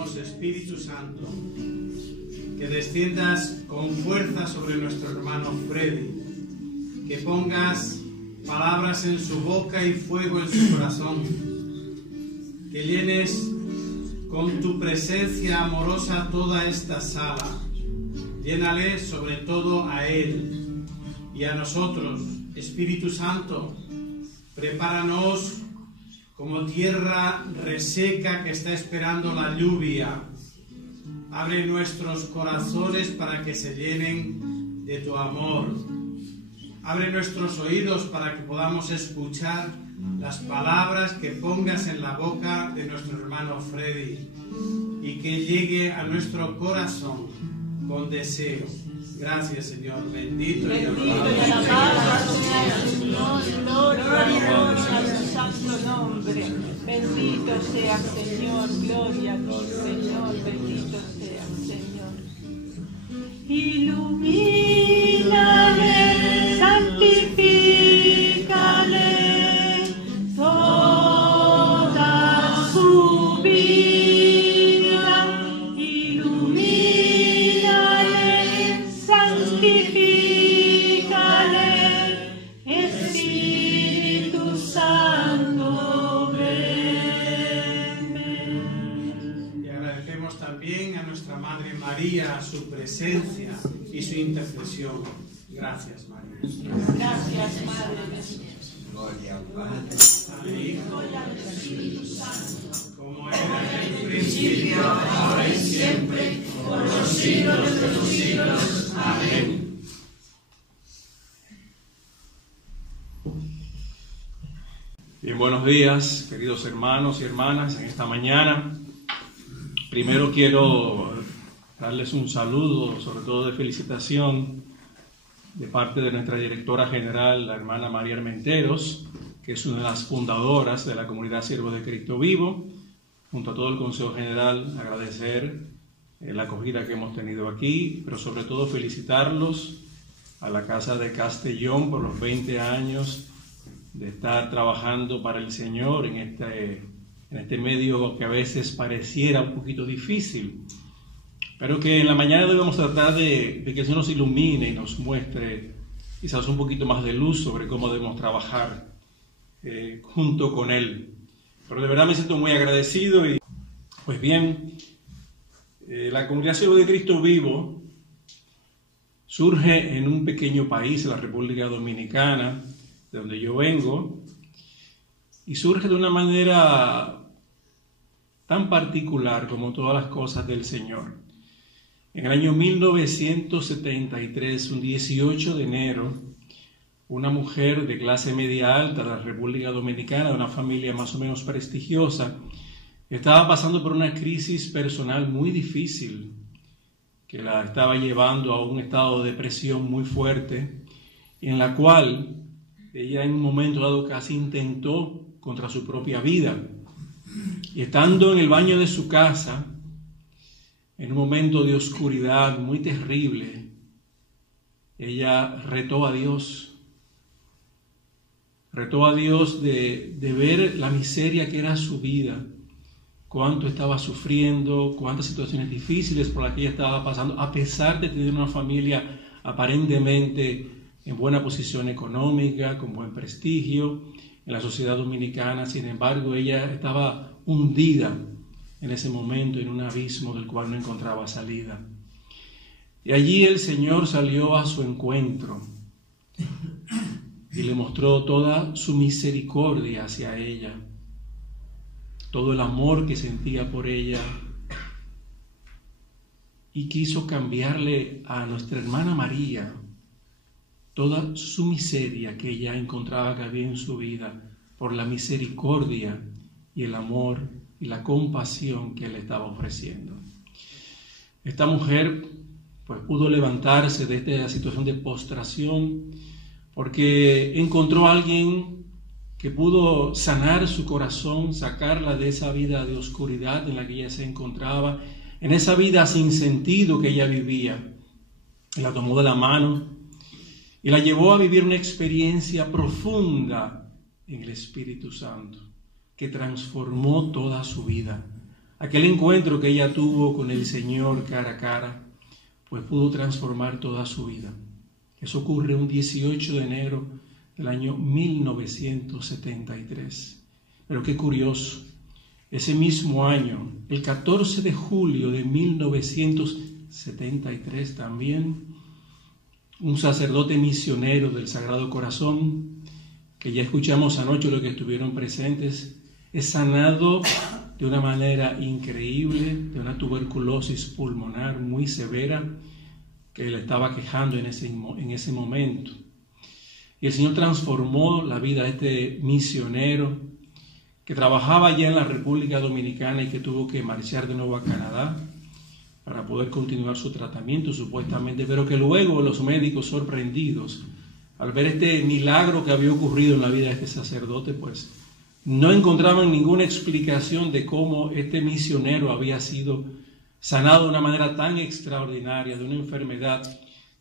pedimos, Espíritu Santo, que desciendas con fuerza sobre nuestro hermano Freddy, que pongas palabras en su boca y fuego en su corazón, que llenes con tu presencia amorosa toda esta sala. Llénale sobre todo a él y a nosotros. Espíritu Santo, prepáranos como tierra reseca que está esperando la lluvia. Abre nuestros corazones para que se llenen de tu amor. Abre nuestros oídos para que podamos escuchar las palabras que pongas en la boca de nuestro hermano Freddy y que llegue a nuestro corazón con deseo. Gracias, Señor. Bendito y alabado sea el Señor. Gloria a su santo nombre. Bendito sea el Señor. Gloria al Señor. Bendito sea el Señor. Ilumínale, santifícale toda su vida. Ilumínale, santifícale, Espíritu Santo, ven. Y agradecemos también a nuestra Madre María su presencia y su intercesión. Gracias, María. Gracias, Madre. Gloria al Padre, Al Hijo y al Espíritu Santo, como era en el principio, ahora y siempre, por los siglos de los siglos. Amén. Bien, buenos días, queridos hermanos y hermanas, en esta mañana. Primero quiero darles un saludo, sobre todo de felicitación, de parte de nuestra directora general, la hermana María Armenteros, que es una de las fundadoras de la comunidad Siervos de Cristo Vivo. Junto a todo el Consejo General, agradecer la acogida que hemos tenido aquí, pero sobre todo felicitarlos a la Casa de Castellón por los 20 años de estar trabajando para el Señor en este medio que a veces pareciera un poquito difícil, pero que en la mañana debemos tratar de que el Señor nos ilumine y nos muestre quizás un poquito más de luz sobre cómo debemos trabajar junto con Él. Pero de verdad me siento muy agradecido y pues bien, la comunidad Siervos de Cristo Vivo surge en un pequeño país, la República Dominicana, de donde yo vengo, y surge de una manera tan particular como todas las cosas del Señor. En el año 1973, un 18 de enero, una mujer de clase media alta de la República Dominicana, de una familia más o menos prestigiosa, estaba pasando por una crisis personal muy difícil, que la estaba llevando a un estado de depresión muy fuerte, en la cual ella en un momento dado casi intentó contra su propia vida. Y estando en el baño de su casa, en un momento de oscuridad muy terrible, ella retó a Dios de ver la miseria que era su vida, cuánto estaba sufriendo, cuántas situaciones difíciles por las que ella estaba pasando, a pesar de tener una familia aparentemente en buena posición económica, con buen prestigio en la sociedad dominicana. Sin embargo, ella estaba hundida en ese momento en un abismo del cual no encontraba salida. Y allí el Señor salió a su encuentro y le mostró toda su misericordia hacia ella, todo el amor que sentía por ella, y quiso cambiarle a nuestra hermana María toda su miseria que ella encontraba que había en su vida por la misericordia y el amor y la compasión que él estaba ofreciendo. Esta mujer pues pudo levantarse de esta situación de postración porque encontró a alguien que pudo sanar su corazón, sacarla de esa vida de oscuridad en la que ella se encontraba, en esa vida sin sentido que ella vivía. Y la tomó de la mano y la llevó a vivir una experiencia profunda en el Espíritu Santo, que transformó toda su vida. aquel encuentro que ella tuvo con el Señor cara a cara, pues pudo transformar toda su vida. Eso ocurre un 18 de enero del año 1973. Pero qué curioso, ese mismo año, el 14 de julio de 1973 también, un sacerdote misionero del Sagrado Corazón, que ya escuchamos anoche los que estuvieron presentes, es sanado de una manera increíble de una tuberculosis pulmonar muy severa que le estaba quejando en ese momento. Y el Señor transformó la vida de este misionero que trabajaba allá en la República Dominicana y que tuvo que marchar de nuevo a Canadá para poder continuar su tratamiento supuestamente, pero que luego los médicos, sorprendidos al ver este milagro que había ocurrido en la vida de este sacerdote, pues no encontraban ninguna explicación de cómo este misionero había sido sanado de una manera tan extraordinaria de una enfermedad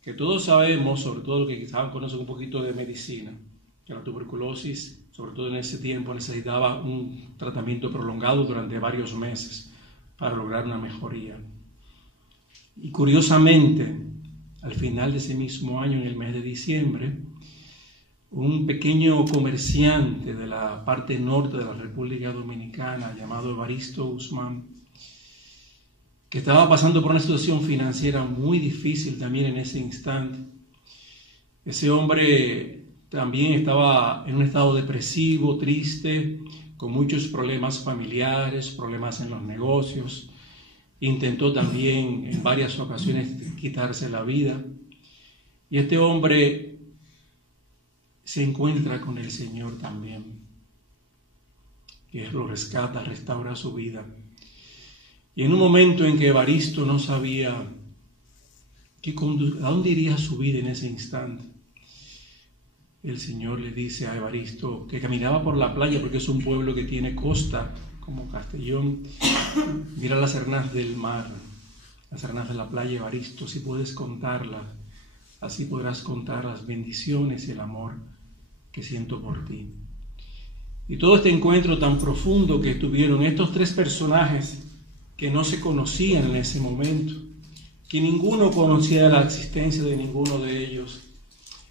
que todos sabemos, sobre todo los que quizás conocen un poquito de medicina, que la tuberculosis, sobre todo en ese tiempo, necesitaba un tratamiento prolongado durante varios meses para lograr una mejoría. Y curiosamente, al final de ese mismo año, en el mes de diciembre, un pequeño comerciante de la parte norte de la República Dominicana llamado Evaristo Guzmán, que estaba pasando por una situación financiera muy difícil también en ese instante. Ese hombre también estaba en un estado depresivo, triste, con muchos problemas familiares, problemas en los negocios. Intentó también en varias ocasiones quitarse la vida. Y este hombre se encuentra con el Señor también, que lo rescata, restaura su vida. Y en un momento en que Evaristo no sabía a dónde iría su vida en ese instante, el Señor le dice a Evaristo que caminaba por la playa, porque es un pueblo que tiene costa, como Castellón. Mira las hernas del mar, las hernas de la playa, Evaristo, si puedes contarlas, así podrás contar las bendiciones y el amor que siento por ti. Y todo este encuentro tan profundo que tuvieron estos tres personajes que no se conocían en ese momento, que ninguno conocía la existencia de ninguno de ellos,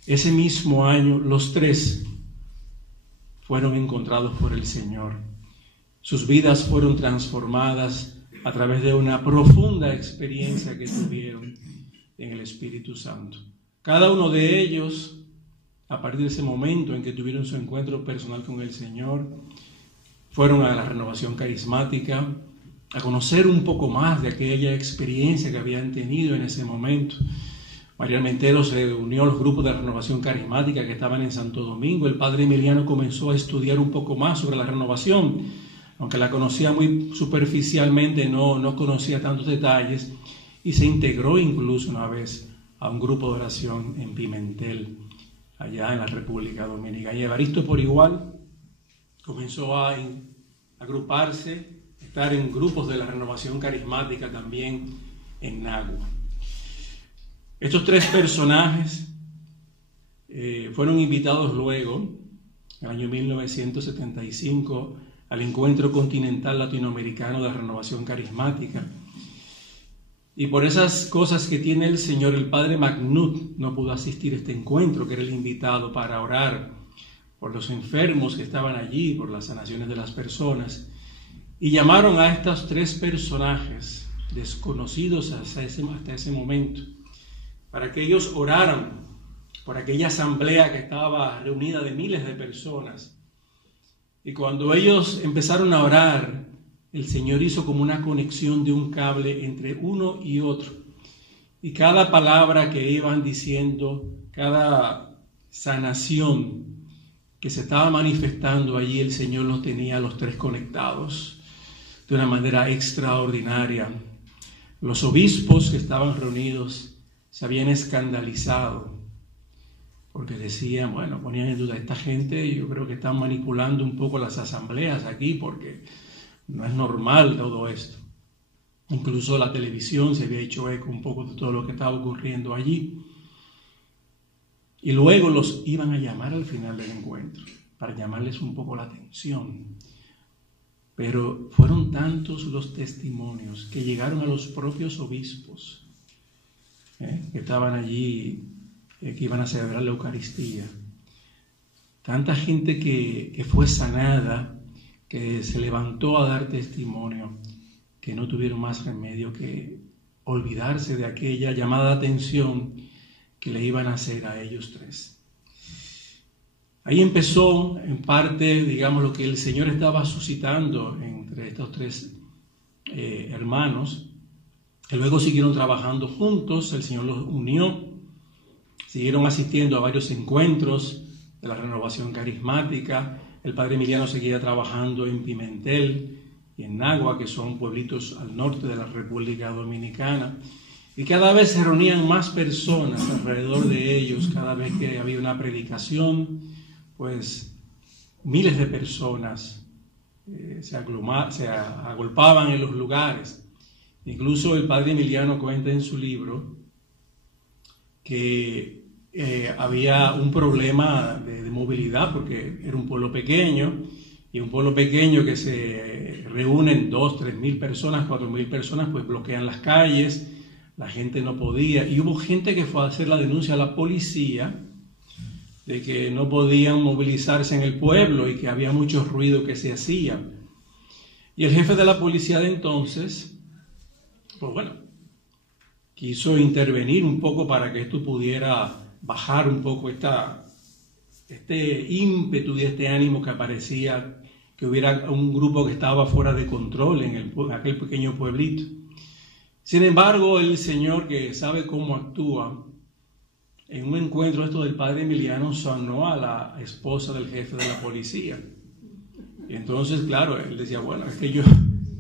ese mismo año los tres fueron encontrados por el Señor. Sus vidas fueron transformadas a través de una profunda experiencia que tuvieron en el Espíritu Santo. Cada uno de ellos, a partir de ese momento en que tuvieron su encuentro personal con el Señor, fueron a la renovación carismática, a conocer un poco más de aquella experiencia que habían tenido en ese momento. María Armentero se unió a los grupos de renovación carismática que estaban en Santo Domingo. El padre Emiliano comenzó a estudiar un poco más sobre la renovación, aunque la conocía muy superficialmente, no conocía tantos detalles, y se integró incluso una vez a un grupo de oración en Pimentel, allá en la República Dominicana. Y Evaristo por igual comenzó a agruparse, estar en grupos de la renovación carismática también en Nagua. Estos tres personajes fueron invitados luego, en el año 1975, al Encuentro Continental Latinoamericano de Renovación Carismática. Y por esas cosas que tiene el Señor, el padre Magnut no pudo asistir a este encuentro, que era el invitado para orar por los enfermos que estaban allí, por las sanaciones de las personas. Y llamaron a estos tres personajes desconocidos hasta ese momento, para que ellos oraran por aquella asamblea que estaba reunida de miles de personas. Y cuando ellos empezaron a orar, el Señor hizo como una conexión de un cable entre uno y otro. Y cada palabra que iban diciendo, cada sanación que se estaba manifestando allí, el Señor los tenía a los tres conectados de una manera extraordinaria. Los obispos que estaban reunidos se habían escandalizado porque decían, bueno, ponían en duda, esta gente yo creo que están manipulando un poco las asambleas aquí porque no es normal todo esto. Incluso la televisión se había hecho eco un poco de todo lo que estaba ocurriendo allí. Y luego los iban a llamar al final del encuentro para llamarles un poco la atención. Pero fueron tantos los testimonios que llegaron a los propios obispos que estaban allí, que iban a celebrar la Eucaristía. Tanta gente que fue sanada, que se levantó a dar testimonio, que no tuvieron más remedio que olvidarse de aquella llamada de atención que le iban a hacer a ellos tres. Ahí empezó, en parte, digamos, lo que el Señor estaba suscitando entre estos tres hermanos, que luego siguieron trabajando juntos. El Señor los unió, siguieron asistiendo a varios encuentros de la renovación carismática. El Padre Emiliano seguía trabajando en Pimentel y en Nagua, que son pueblitos al norte de la República Dominicana, y cada vez se reunían más personas alrededor de ellos. Cada vez que había una predicación, pues miles de personas se agolpaban en los lugares. Incluso el Padre Emiliano cuenta en su libro que había un problema de movilidad, porque era un pueblo pequeño, y un pueblo pequeño que se reúnen 2.000, 3.000 personas, 4.000 personas, pues bloquean las calles, la gente no podía, y hubo gente que fue a hacer la denuncia a la policía de que no podían movilizarse en el pueblo y que había mucho ruido que se hacía. Y el jefe de la policía de entonces, pues bueno, quiso intervenir un poco para que esto pudiera bajar un poco este ímpetu y este ánimo que aparecía, que hubiera un grupo que estaba fuera de control en aquel pequeño pueblito. Sin embargo, el Señor, que sabe cómo actúa, en un encuentro esto del Padre Emiliano sanó a la esposa del jefe de la policía. Y entonces, claro, él decía, bueno, es que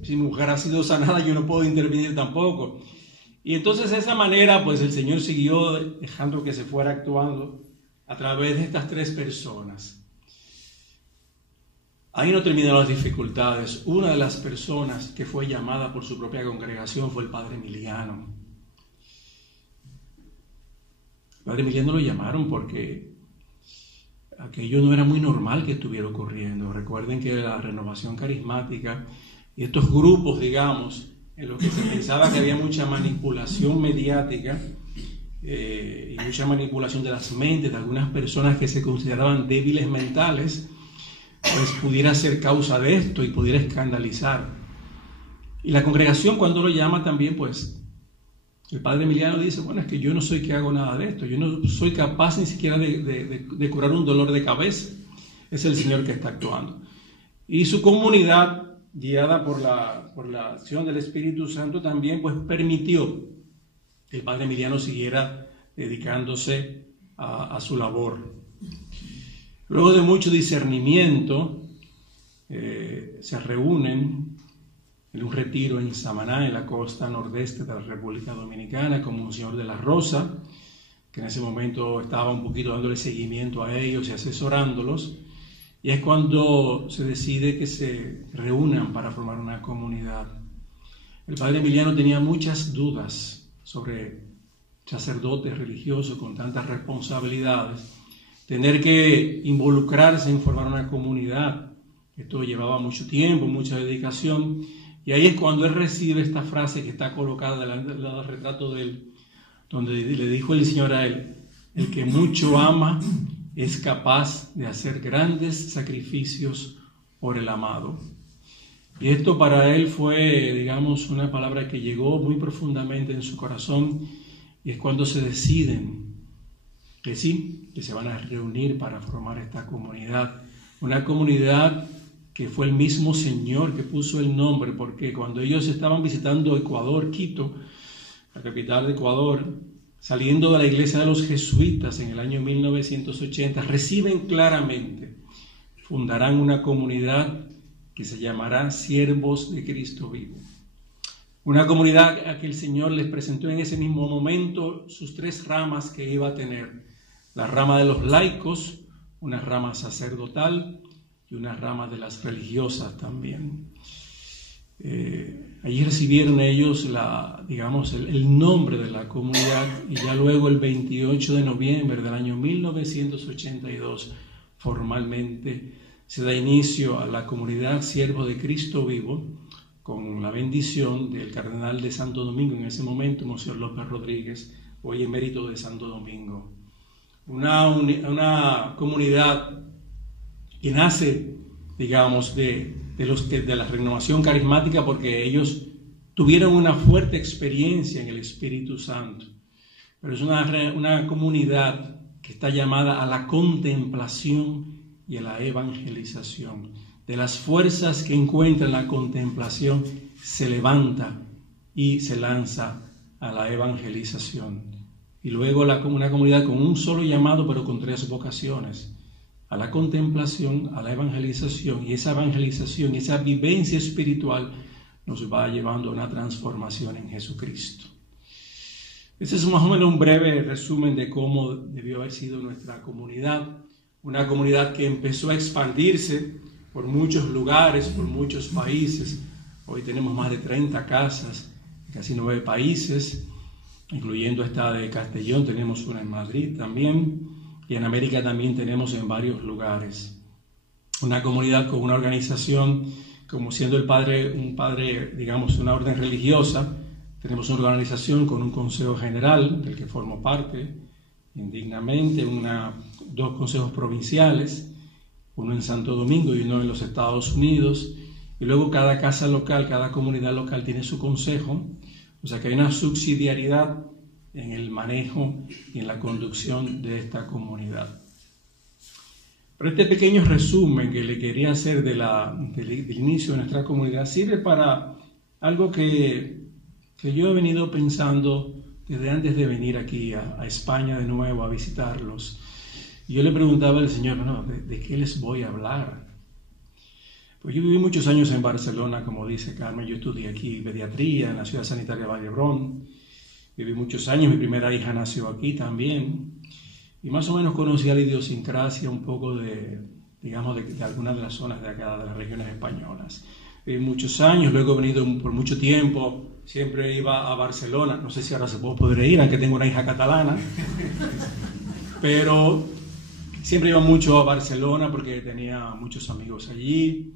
si mi mujer ha sido sanada, yo no puedo intervenir tampoco. Y entonces de esa manera, pues el Señor siguió dejando que se fuera actuando a través de estas tres personas. Ahí no terminaron las dificultades. Una de las personas que fue llamada por su propia congregación fue el Padre Emiliano. Padre Emiliano lo llamaron porque aquello no era muy normal que estuviera ocurriendo. Recuerden que la renovación carismática y estos grupos, digamos, en los que se pensaba que había mucha manipulación mediática y mucha manipulación de las mentes de algunas personas que se consideraban débiles mentales, pues pudiera ser causa de esto y pudiera escandalizar. Y la congregación, cuando lo llama también, pues el Padre Emiliano dice, bueno, es que yo no soy que hago nada de esto, yo no soy capaz ni siquiera de curar un dolor de cabeza. Es el Señor que está actuando. Y su comunidad, guiada por la acción del Espíritu Santo, también pues permitió que el Padre Emiliano siguiera dedicándose a su labor. Luego de mucho discernimiento, se reúnen en un retiro en Samaná, en la costa nordeste de la República Dominicana, con Monseñor de la Rosa, que en ese momento estaba un poquito dándole seguimiento a ellos y asesorándolos, y es cuando se decide que se reúnan para formar una comunidad. El Padre Emiliano tenía muchas dudas sobre sacerdotes religiosos con tantas responsabilidades, tener que involucrarse en formar una comunidad. Esto llevaba mucho tiempo, mucha dedicación. Y ahí es cuando él recibe esta frase que está colocada delante del retrato de él, donde le dijo el Señor a él, el que mucho ama es capaz de hacer grandes sacrificios por el amado. Y esto para él fue, digamos, una palabra que llegó muy profundamente en su corazón, y es cuando se deciden que sí, que se van a reunir para formar esta comunidad. Una comunidad que fue el mismo Señor que puso el nombre, porque cuando ellos estaban visitando Ecuador, Quito, la capital de Ecuador, saliendo de la iglesia de los jesuitas en el año 1980, reciben claramente, fundarán una comunidad que se llamará Siervos de Cristo Vivo. Una comunidad a que el Señor les presentó en ese mismo momento sus tres ramas que iba a tener. La rama de los laicos, una rama sacerdotal y una rama de las religiosas también. Allí recibieron ellos el nombre de la comunidad, y ya luego el 28 de noviembre del año 1982 formalmente se da inicio a la comunidad Siervos de Cristo Vivo con la bendición del cardenal de Santo Domingo en ese momento, Monseñor López Rodríguez, hoy emérito de Santo Domingo. Una comunidad que nace, digamos, de la renovación carismática, porque ellos tuvieron una fuerte experiencia en el Espíritu Santo. Pero es una comunidad que está llamada a la contemplación y a la evangelización. De las fuerzas que encuentra en la contemplación, se levanta y se lanza a la evangelización. Y luego una comunidad con un solo llamado, pero con 3 vocaciones: a la contemplación, a la evangelización, y esa evangelización, esa vivencia espiritual nos va llevando a una transformación en Jesucristo. Este es más o menos un breve resumen de cómo debió haber sido nuestra comunidad, una comunidad que empezó a expandirse por muchos lugares, por muchos países. Hoy tenemos más de 30 casas en casi 9 países, incluyendo esta de Castellón, tenemos una en Madrid también, y en América también tenemos en varios lugares. Una comunidad con una organización, como siendo un padre, digamos, una orden religiosa. Tenemos una organización con un consejo general, del que formo parte indignamente, 2 consejos provinciales, uno en Santo Domingo y uno en los Estados Unidos, y luego cada casa local, cada comunidad local tiene su consejo, o sea que hay una subsidiariedad en el manejo y en la conducción de esta comunidad. Pero este pequeño resumen que le quería hacer del inicio de nuestra comunidad sirve para algo que yo he venido pensando desde antes de venir aquí a España de nuevo a visitarlos. Y yo le preguntaba al Señor, ¿de qué les voy a hablar? Pues yo viví muchos años en Barcelona, como dice Carmen. Yo estudié aquí pediatría en la Ciudad Sanitaria de Vall-d'Hebron. Viví muchos años, mi primera hija nació aquí también. Y más o menos conocí a la idiosincrasia un poco de algunas de las zonas de acá, de las regiones españolas. Viví muchos años, luego he venido por mucho tiempo, siempre iba a Barcelona. No sé si ahora se puede ir, aunque tengo una hija catalana. Pero siempre iba mucho a Barcelona porque tenía muchos amigos allí.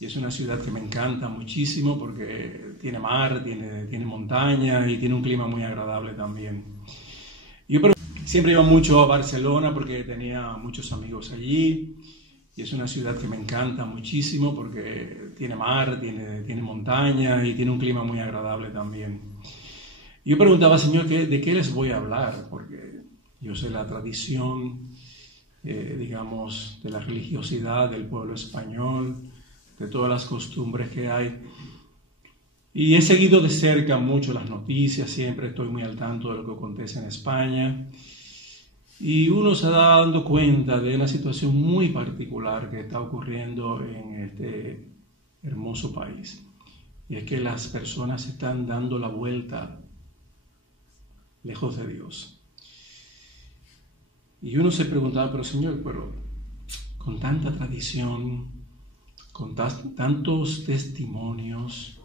Y es una ciudad que me encanta muchísimo porque tiene mar, tiene montaña y tiene un clima muy agradable también. Siempre iba mucho a Barcelona porque tenía muchos amigos allí. Y es una ciudad que me encanta muchísimo porque tiene mar, tiene montaña y tiene un clima muy agradable también. Yo preguntaba, Señor, ¿de qué les voy a hablar? Porque yo sé la tradición, digamos, de la religiosidad del pueblo español, de todas las costumbres que hay. Y he seguido de cerca mucho las noticias, siempre estoy muy al tanto de lo que acontece en España. Y uno se da dando cuenta de una situación muy particular que está ocurriendo en este hermoso país. Y es que las personas están dando la vuelta lejos de Dios. Y uno se preguntaba, pero Señor, con tanta tradición, con tantos testimonios,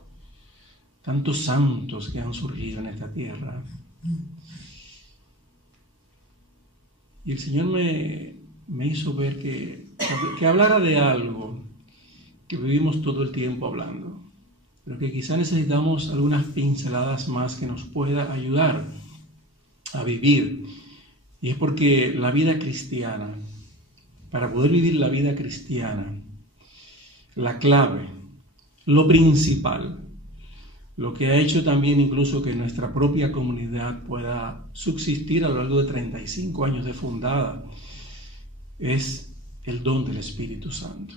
tantos santos que han surgido en esta tierra. Y el Señor me hizo ver que hablara de algo que vivimos todo el tiempo hablando, pero que quizá necesitamos algunas pinceladas más que nos pueda ayudar a vivir. Y es porque la vida cristiana, para poder vivir la vida cristiana, la clave, lo principal, lo que ha hecho también incluso que nuestra propia comunidad pueda subsistir a lo largo de 35 años de fundada, es el don del Espíritu Santo.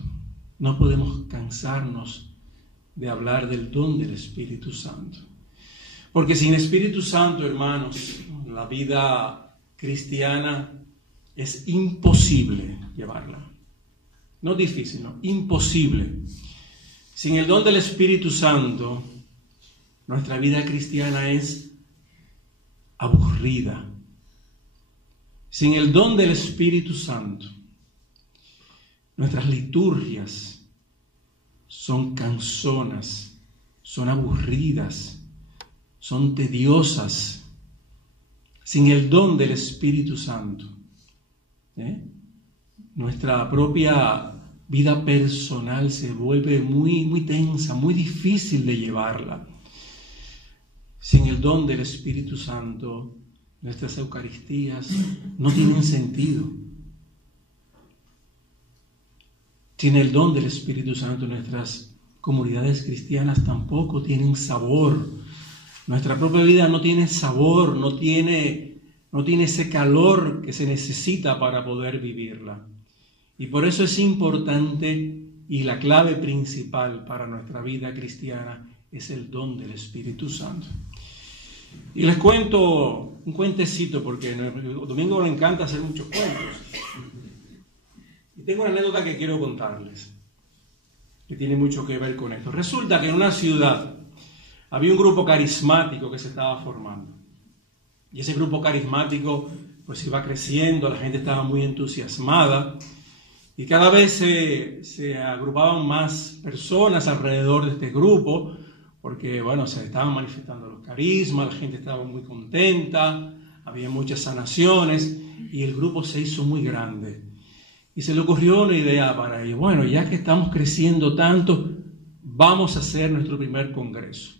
No podemos cansarnos de hablar del don del Espíritu Santo. Porque sin Espíritu Santo, hermanos, la vida cristiana es imposible llevarla. No difícil, no, imposible. Sin el don del Espíritu Santo, nuestra vida cristiana es aburrida. Sin el don del Espíritu Santo, nuestras liturgias son cansonas, son aburridas, son tediosas. Sin el don del Espíritu Santo, nuestra propia vida personal se vuelve muy tensa, muy difícil de llevarla. Sin el don del Espíritu Santo, nuestras Eucaristías no tienen sentido. Sin el don del Espíritu Santo, nuestras comunidades cristianas tampoco tienen sabor. Nuestra propia vida no tiene sabor, no tiene ese calor que se necesita para poder vivirla. Y por eso es importante, y la clave principal para nuestra vida cristiana es el don del Espíritu Santo. Y les cuento un cuentecito, porque el domingo me encanta hacer muchos cuentos. Y tengo una anécdota que quiero contarles, que tiene mucho que ver con esto. Resulta que en una ciudad había un grupo carismático que se estaba formando. Y ese grupo carismático pues iba creciendo, la gente estaba muy entusiasmada. Y cada vez se agrupaban más personas alrededor de este grupo, porque bueno, se estaban manifestando los carismas, la gente estaba muy contenta, había muchas sanaciones y el grupo se hizo muy grande. Y se le ocurrió una idea para ellos: bueno, ya que estamos creciendo tanto, vamos a hacer nuestro primer congreso.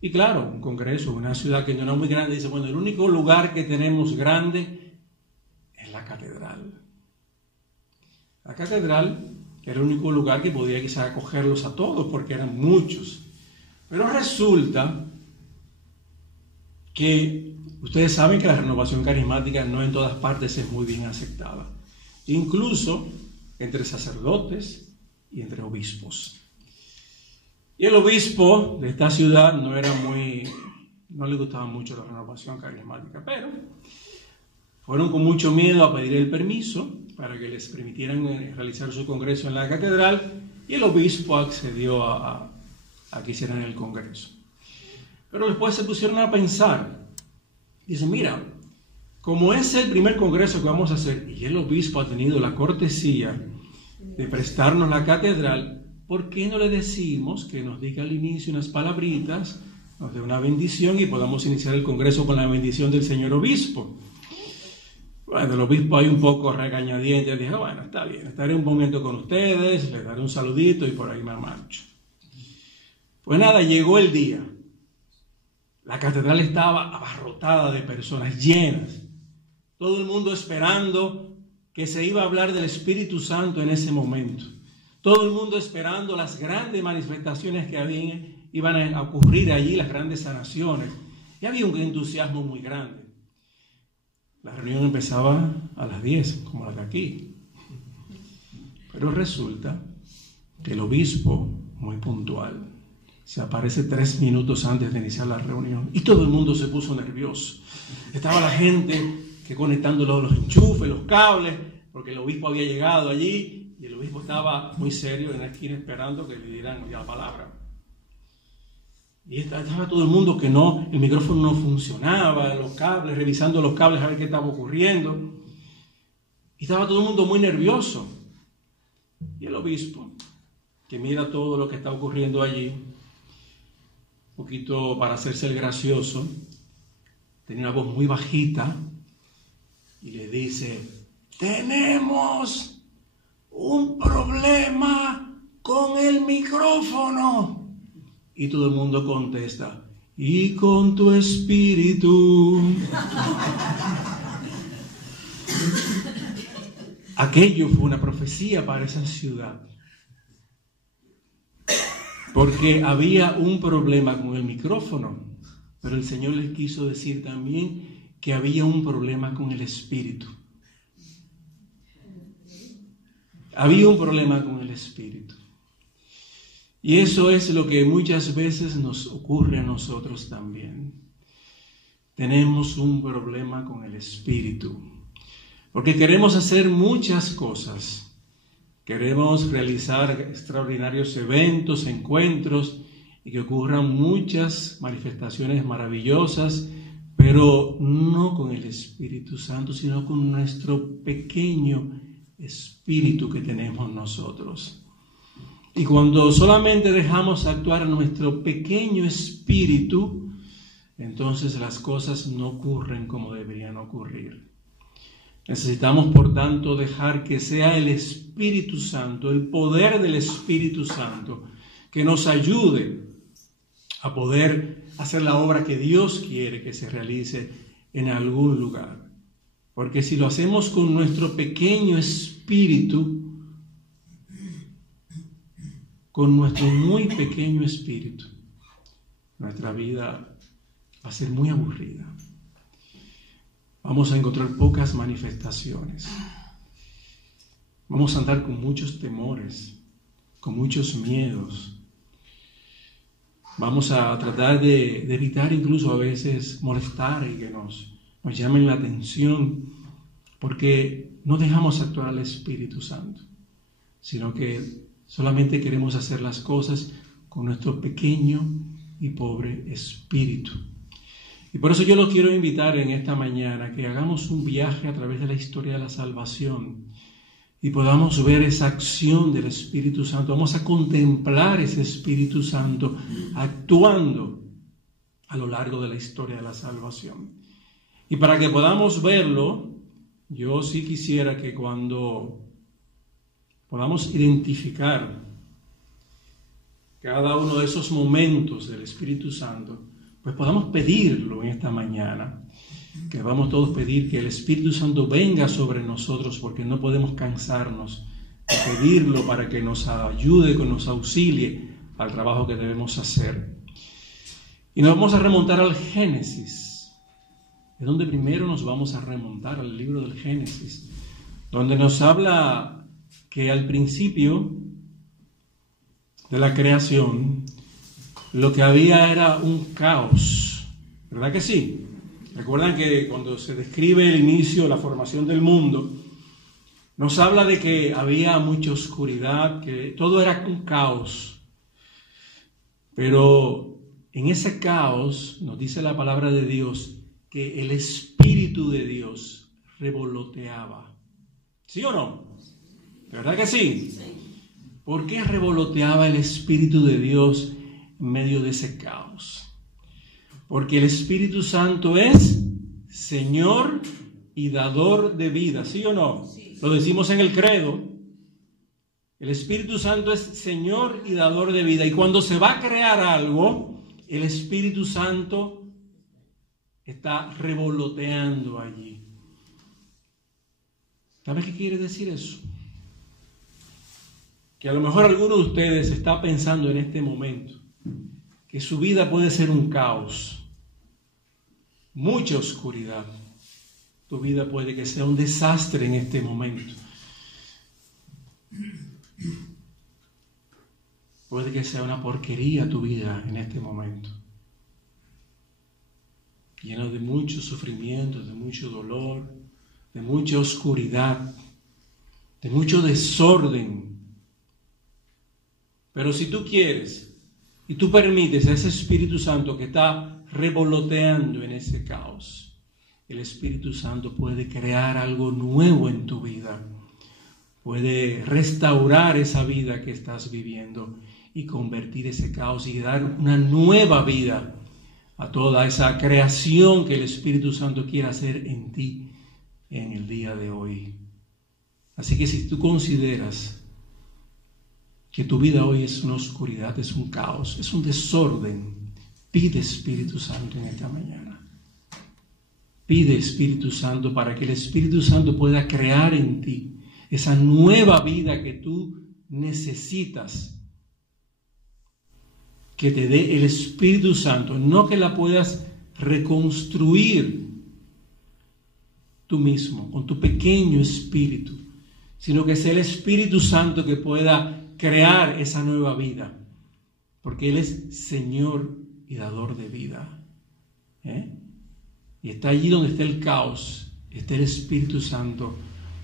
Y claro, un congreso, una ciudad que no era muy grande, dice, bueno, el único lugar que tenemos grande es la catedral. La catedral era el único lugar que podía quizás acogerlos a todos, porque eran muchos. Pero resulta que ustedes saben que la renovación carismática no en todas partes es muy bien aceptada, incluso entre sacerdotes y entre obispos. Y el obispo de esta ciudad no le gustaba mucho la renovación carismática, pero fueron con mucho miedo a pedir el permiso para que les permitieran realizar su congreso en la catedral, y el obispo accedió a que hicieran el congreso. Pero después se pusieron a pensar, dicen, mira, como es el primer congreso que vamos a hacer y el obispo ha tenido la cortesía de prestarnos la catedral, ¿por qué no le decimos que nos diga al inicio unas palabritas, nos dé una bendición y podamos iniciar el congreso con la bendición del señor obispo? Bueno, el obispo ahí un poco regañadiente dijo, bueno, está bien, estaré un momento con ustedes, les daré un saludito y por ahí me marcho. Pues nada, llegó el día. La catedral estaba abarrotada de personas, llenas. Todo el mundo esperando que se iba a hablar del Espíritu Santo en ese momento. Todo el mundo esperando las grandes manifestaciones que iban a ocurrir allí, las grandes sanaciones. Y había un entusiasmo muy grande. La reunión empezaba a las 10, como la de aquí. Pero resulta que el obispo, muy puntual, se aparece 3 minutos antes de iniciar la reunión y todo el mundo se puso nervioso. Estaba la gente que conectando los enchufes, los cables, porque el obispo había llegado allí y el obispo estaba muy serio en la esquina esperando que le dieran la palabra. Y estaba todo el mundo que el micrófono no funcionaba, los cables, revisando los cables a ver qué estaba ocurriendo. Y estaba todo el mundo muy nervioso. Y el obispo, que mira todo lo que está ocurriendo allí, un poquito para hacerse el gracioso, tenía una voz muy bajita y le dice, tenemos un problema con el micrófono. Y todo el mundo contesta, y con tu espíritu. Aquello fue una profecía para esa ciudad. Porque había un problema con el micrófono, pero el Señor les quiso decir también que había un problema con el espíritu. Había un problema con el espíritu. Y eso es lo que muchas veces nos ocurre a nosotros también. Tenemos un problema con el espíritu. Porque queremos hacer muchas cosas. Queremos realizar extraordinarios eventos, encuentros, y que ocurran muchas manifestaciones maravillosas, pero no con el Espíritu Santo, sino con nuestro pequeño espíritu que tenemos nosotros. Y cuando solamente dejamos actuar nuestro pequeño espíritu, entonces las cosas no ocurren como deberían ocurrir. Necesitamos, por tanto, dejar que sea el Espíritu Santo, el poder del Espíritu Santo, que nos ayude a poder hacer la obra que Dios quiere que se realice en algún lugar. Porque si lo hacemos con nuestro pequeño espíritu, con nuestro muy pequeño espíritu, nuestra vida va a ser muy aburrida. Vamos a encontrar pocas manifestaciones. Vamos a andar con muchos temores, con muchos miedos. Vamos a tratar de evitar incluso a veces molestar y que nos llamen la atención, porque no dejamos actuar al Espíritu Santo, sino que solamente queremos hacer las cosas con nuestro pequeño y pobre espíritu. Y por eso yo lo quiero invitar en esta mañana, que hagamos un viaje a través de la historia de la salvación y podamos ver esa acción del Espíritu Santo. Vamos a contemplar ese Espíritu Santo actuando a lo largo de la historia de la salvación. Y para que podamos verlo, yo sí quisiera que cuando podamos identificar cada uno de esos momentos del Espíritu Santo, pues podamos pedirlo en esta mañana, que vamos todos a pedir que el Espíritu Santo venga sobre nosotros, porque no podemos cansarnos de pedirlo para que nos ayude, que nos auxilie al trabajo que debemos hacer. Y nos vamos a remontar al Génesis, es donde primero nos vamos a remontar al libro del Génesis, donde nos habla que al principio de la creación lo que había era un caos, ¿verdad que sí? Recuerdan que cuando se describe el inicio, la formación del mundo, nos habla de que había mucha oscuridad, que todo era un caos. Pero en ese caos nos dice la palabra de Dios que el Espíritu de Dios revoloteaba. ¿Sí o no? ¿Verdad que sí? ¿Por qué revoloteaba el Espíritu de Dios en medio de ese caos? Porque el Espíritu Santo es Señor y dador de vida, ¿sí o no? Sí. Lo decimos en el credo. El Espíritu Santo es Señor y dador de vida. Y cuando se va a crear algo, el Espíritu Santo está revoloteando allí. ¿Sabes qué quiere decir eso? Que a lo mejor alguno de ustedes está pensando en este momento que su vida puede ser un caos, mucha oscuridad. Tu vida puede que sea un desastre en este momento. Puede que sea una porquería tu vida en este momento, lleno de mucho sufrimiento, de mucho dolor, de mucha oscuridad, de mucho desorden. Pero si tú quieres y tú permites a ese Espíritu Santo que está revoloteando en ese caos, el Espíritu Santo puede crear algo nuevo en tu vida, puede restaurar esa vida que estás viviendo y convertir ese caos y dar una nueva vida a toda esa creación que el Espíritu Santo quiere hacer en ti en el día de hoy. Así que si tú consideras que tu vida hoy es una oscuridad, es un caos, es un desorden, pide Espíritu Santo en esta mañana. Pide Espíritu Santo para que el Espíritu Santo pueda crear en ti esa nueva vida que tú necesitas, que te dé el Espíritu Santo, no que la puedas reconstruir tú mismo con tu pequeño espíritu, sino que sea el Espíritu Santo que pueda crear esa nueva vida, porque Él es Señor y dador de vida. Y está allí donde está el caos, está el Espíritu Santo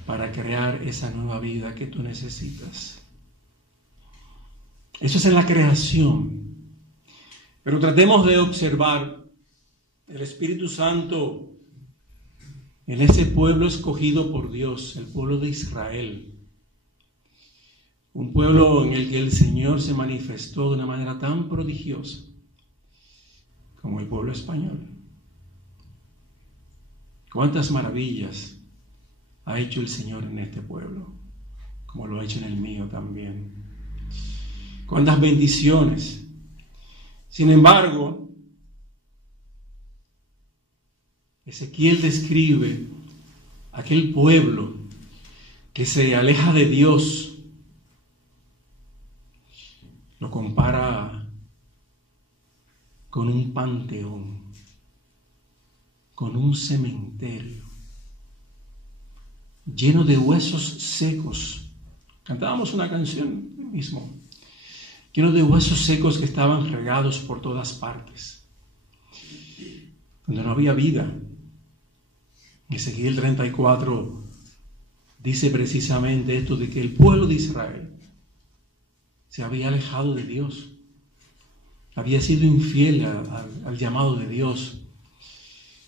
para crear esa nueva vida que tú necesitas. Eso es en la creación. Pero tratemos de observar el Espíritu Santo en ese pueblo escogido por Dios, el pueblo de Israel. Un pueblo en el que el Señor se manifestó de una manera tan prodigiosa como el pueblo español. Cuántas maravillas ha hecho el Señor en este pueblo, como lo ha hecho en el mío también. Cuántas bendiciones. Sin embargo, Ezequiel describe aquel pueblo que se aleja de Dios. Lo compara con un panteón, con un cementerio lleno de huesos secos. Cantábamos una canción mismo, lleno de huesos secos que estaban regados por todas partes, donde no había vida. Ezequiel 34 dice precisamente esto, de que el pueblo de Israel se había alejado de Dios, había sido infiel al llamado de Dios,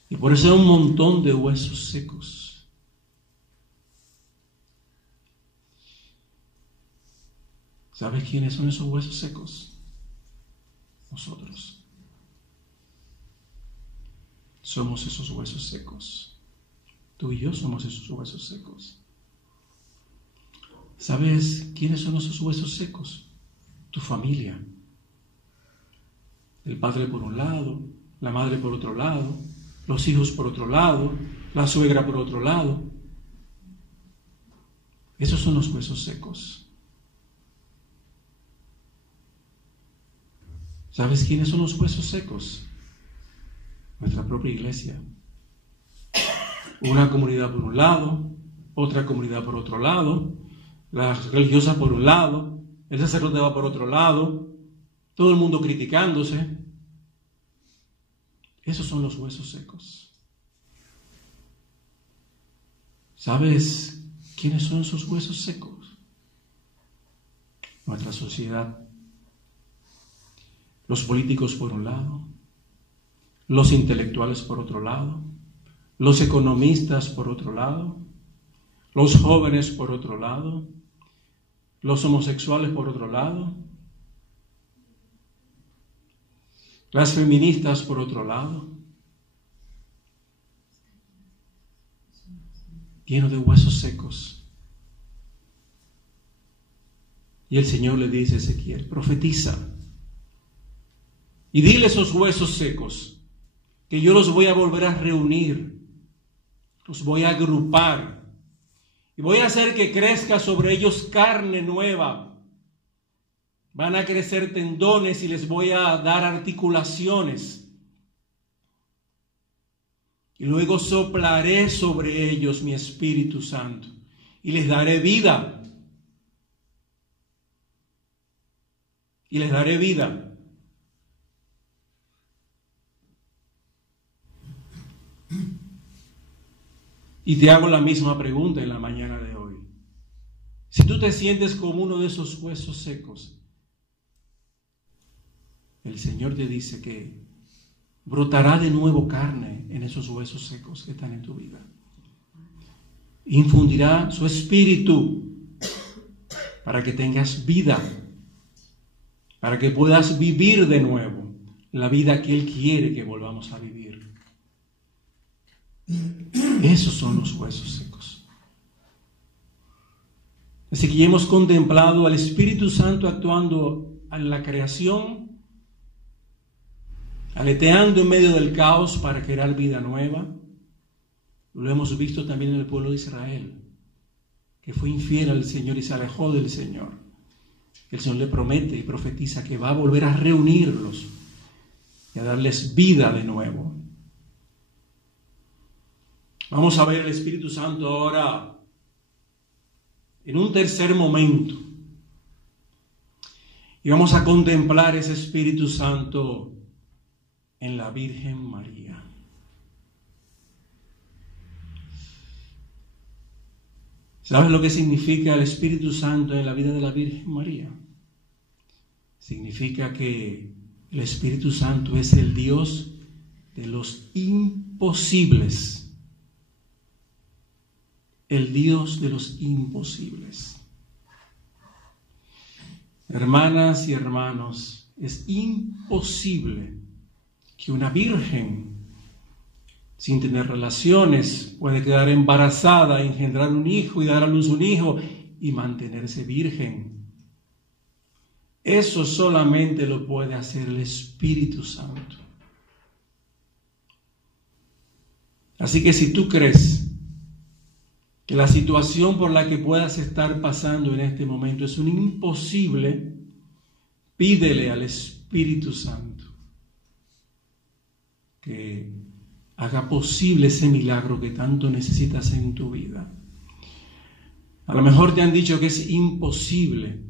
y por eso era un montón de huesos secos. ¿Sabes quiénes son esos huesos secos? Nosotros. Somos esos huesos secos. Tú y yo somos esos huesos secos. ¿Sabes quiénes son esos huesos secos? Tu familia. El padre por un lado, la madre por otro lado, los hijos por otro lado, la suegra por otro lado. Esos son los huesos secos. ¿Sabes quiénes son los huesos secos? Nuestra propia iglesia. Una comunidad por un lado, otra comunidad por otro lado, la religiosa por un lado, el sacerdote va por otro lado, todo el mundo criticándose. Esos son los huesos secos. ¿Sabes quiénes son esos huesos secos? Nuestra sociedad. Los políticos por un lado, los intelectuales por otro lado, los economistas por otro lado, los jóvenes por otro lado, los homosexuales por otro lado, las feministas por otro lado, lleno de huesos secos. Y el Señor le dice a Ezequiel: profetiza y dile a esos huesos secos que yo los voy a volver a reunir, los voy a agrupar y voy a hacer que crezca sobre ellos carne nueva. Van a crecer tendones y les voy a dar articulaciones. Y luego soplaré sobre ellos mi Espíritu Santo y les daré vida. Y les daré vida. Y te hago la misma pregunta en la mañana de hoy. Si tú te sientes como uno de esos huesos secos, el Señor te dice que brotará de nuevo carne en esos huesos secos que están en tu vida. Infundirá su espíritu para que tengas vida, para que puedas vivir de nuevo la vida que Él quiere que volvamos a vivir. Esos son los huesos secos. Así que ya hemos contemplado al Espíritu Santo actuando en la creación, aleteando en medio del caos para crear vida nueva. Lo hemos visto también en el pueblo de Israel, que fue infiel al Señor y se alejó del Señor. El Señor le promete y profetiza que va a volver a reunirlos y a darles vida de nuevo. Vamos a ver el Espíritu Santo ahora en un tercer momento. Y vamos a contemplar ese Espíritu Santo en la Virgen María. ¿Sabes lo que significa el Espíritu Santo en la vida de la Virgen María? Significa que el Espíritu Santo es el Dios de los imposibles. El Dios de los imposibles. Hermanas y hermanos, es imposible que una virgen sin tener relaciones, puede quedar embarazada, engendrar un hijo y dar a luz un hijo y mantenerse virgen. Eso solamente lo puede hacer el Espíritu Santo. Así que si tú crees que la situación por la que puedas estar pasando en este momento es un imposible, pídele al Espíritu Santo que haga posible ese milagro que tanto necesitas en tu vida. A lo mejor te han dicho que es imposible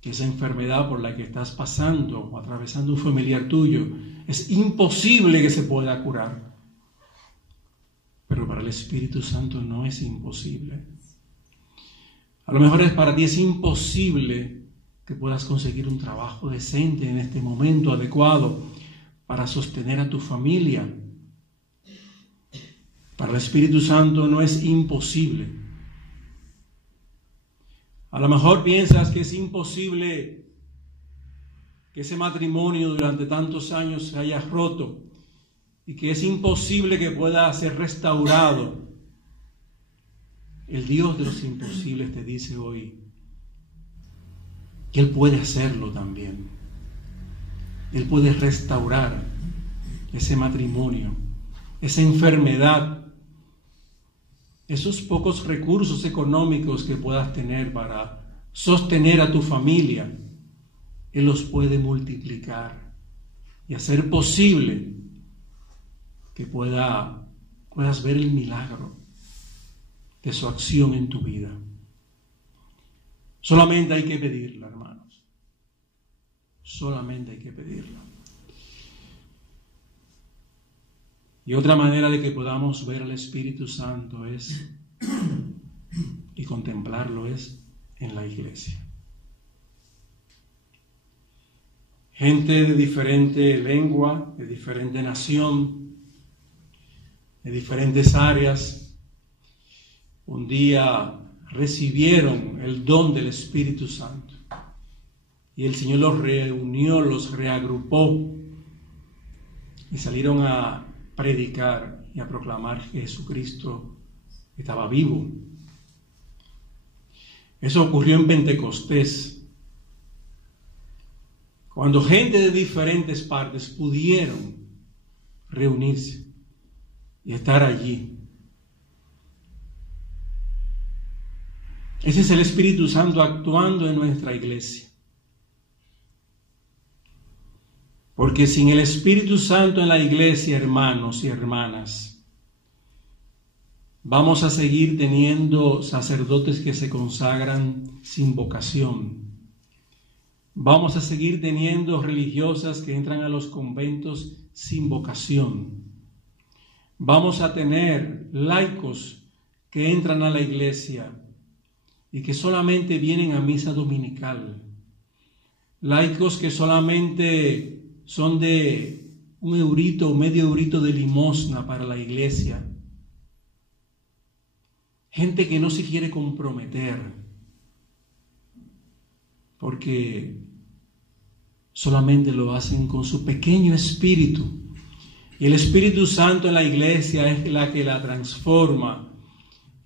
que esa enfermedad por la que estás pasando o atravesando un familiar tuyo, es imposible que se pueda curar. Pero para el Espíritu Santo no es imposible. A lo mejor para ti es imposible que puedas conseguir un trabajo decente en este momento adecuado para sostener a tu familia. Para el Espíritu Santo no es imposible. A lo mejor piensas que es imposible que ese matrimonio durante tantos años se haya roto y que es imposible que pueda ser restaurado. El Dios de los imposibles te dice hoy que Él puede hacerlo también. Él puede restaurar ese matrimonio, esa enfermedad, esos pocos recursos económicos que puedas tener para sostener a tu familia. Él los puede multiplicar y hacer posible que puedas ver el milagro de su acción en tu vida. Solamente hay que pedirla, hermanos. Solamente hay que pedirla. Y otra manera de que podamos ver al Espíritu Santo y contemplarlo es en la iglesia. Gente de diferente lengua, de diferente nación, de diferentes áreas, un día recibieron el don del Espíritu Santo. Y el Señor los reunió, los reagrupó y salieron a predicar y a proclamar que Jesucristo estaba vivo. Eso ocurrió en Pentecostés, cuando gente de diferentes partes pudieron reunirse y estar allí. Ese es el Espíritu Santo actuando en nuestra iglesia. Porque sin el Espíritu Santo en la iglesia, hermanos y hermanas, vamos a seguir teniendo sacerdotes que se consagran sin vocación. Vamos a seguir teniendo religiosas que entran a los conventos sin vocación. Vamos a tener laicos que entran a la iglesia y que solamente vienen a misa dominical. Laicos que solamente son de un eurito o medio eurito de limosna para la iglesia. Gente que no se quiere comprometer porque solamente lo hacen con su pequeño espíritu. Y el Espíritu Santo en la iglesia es la que la transforma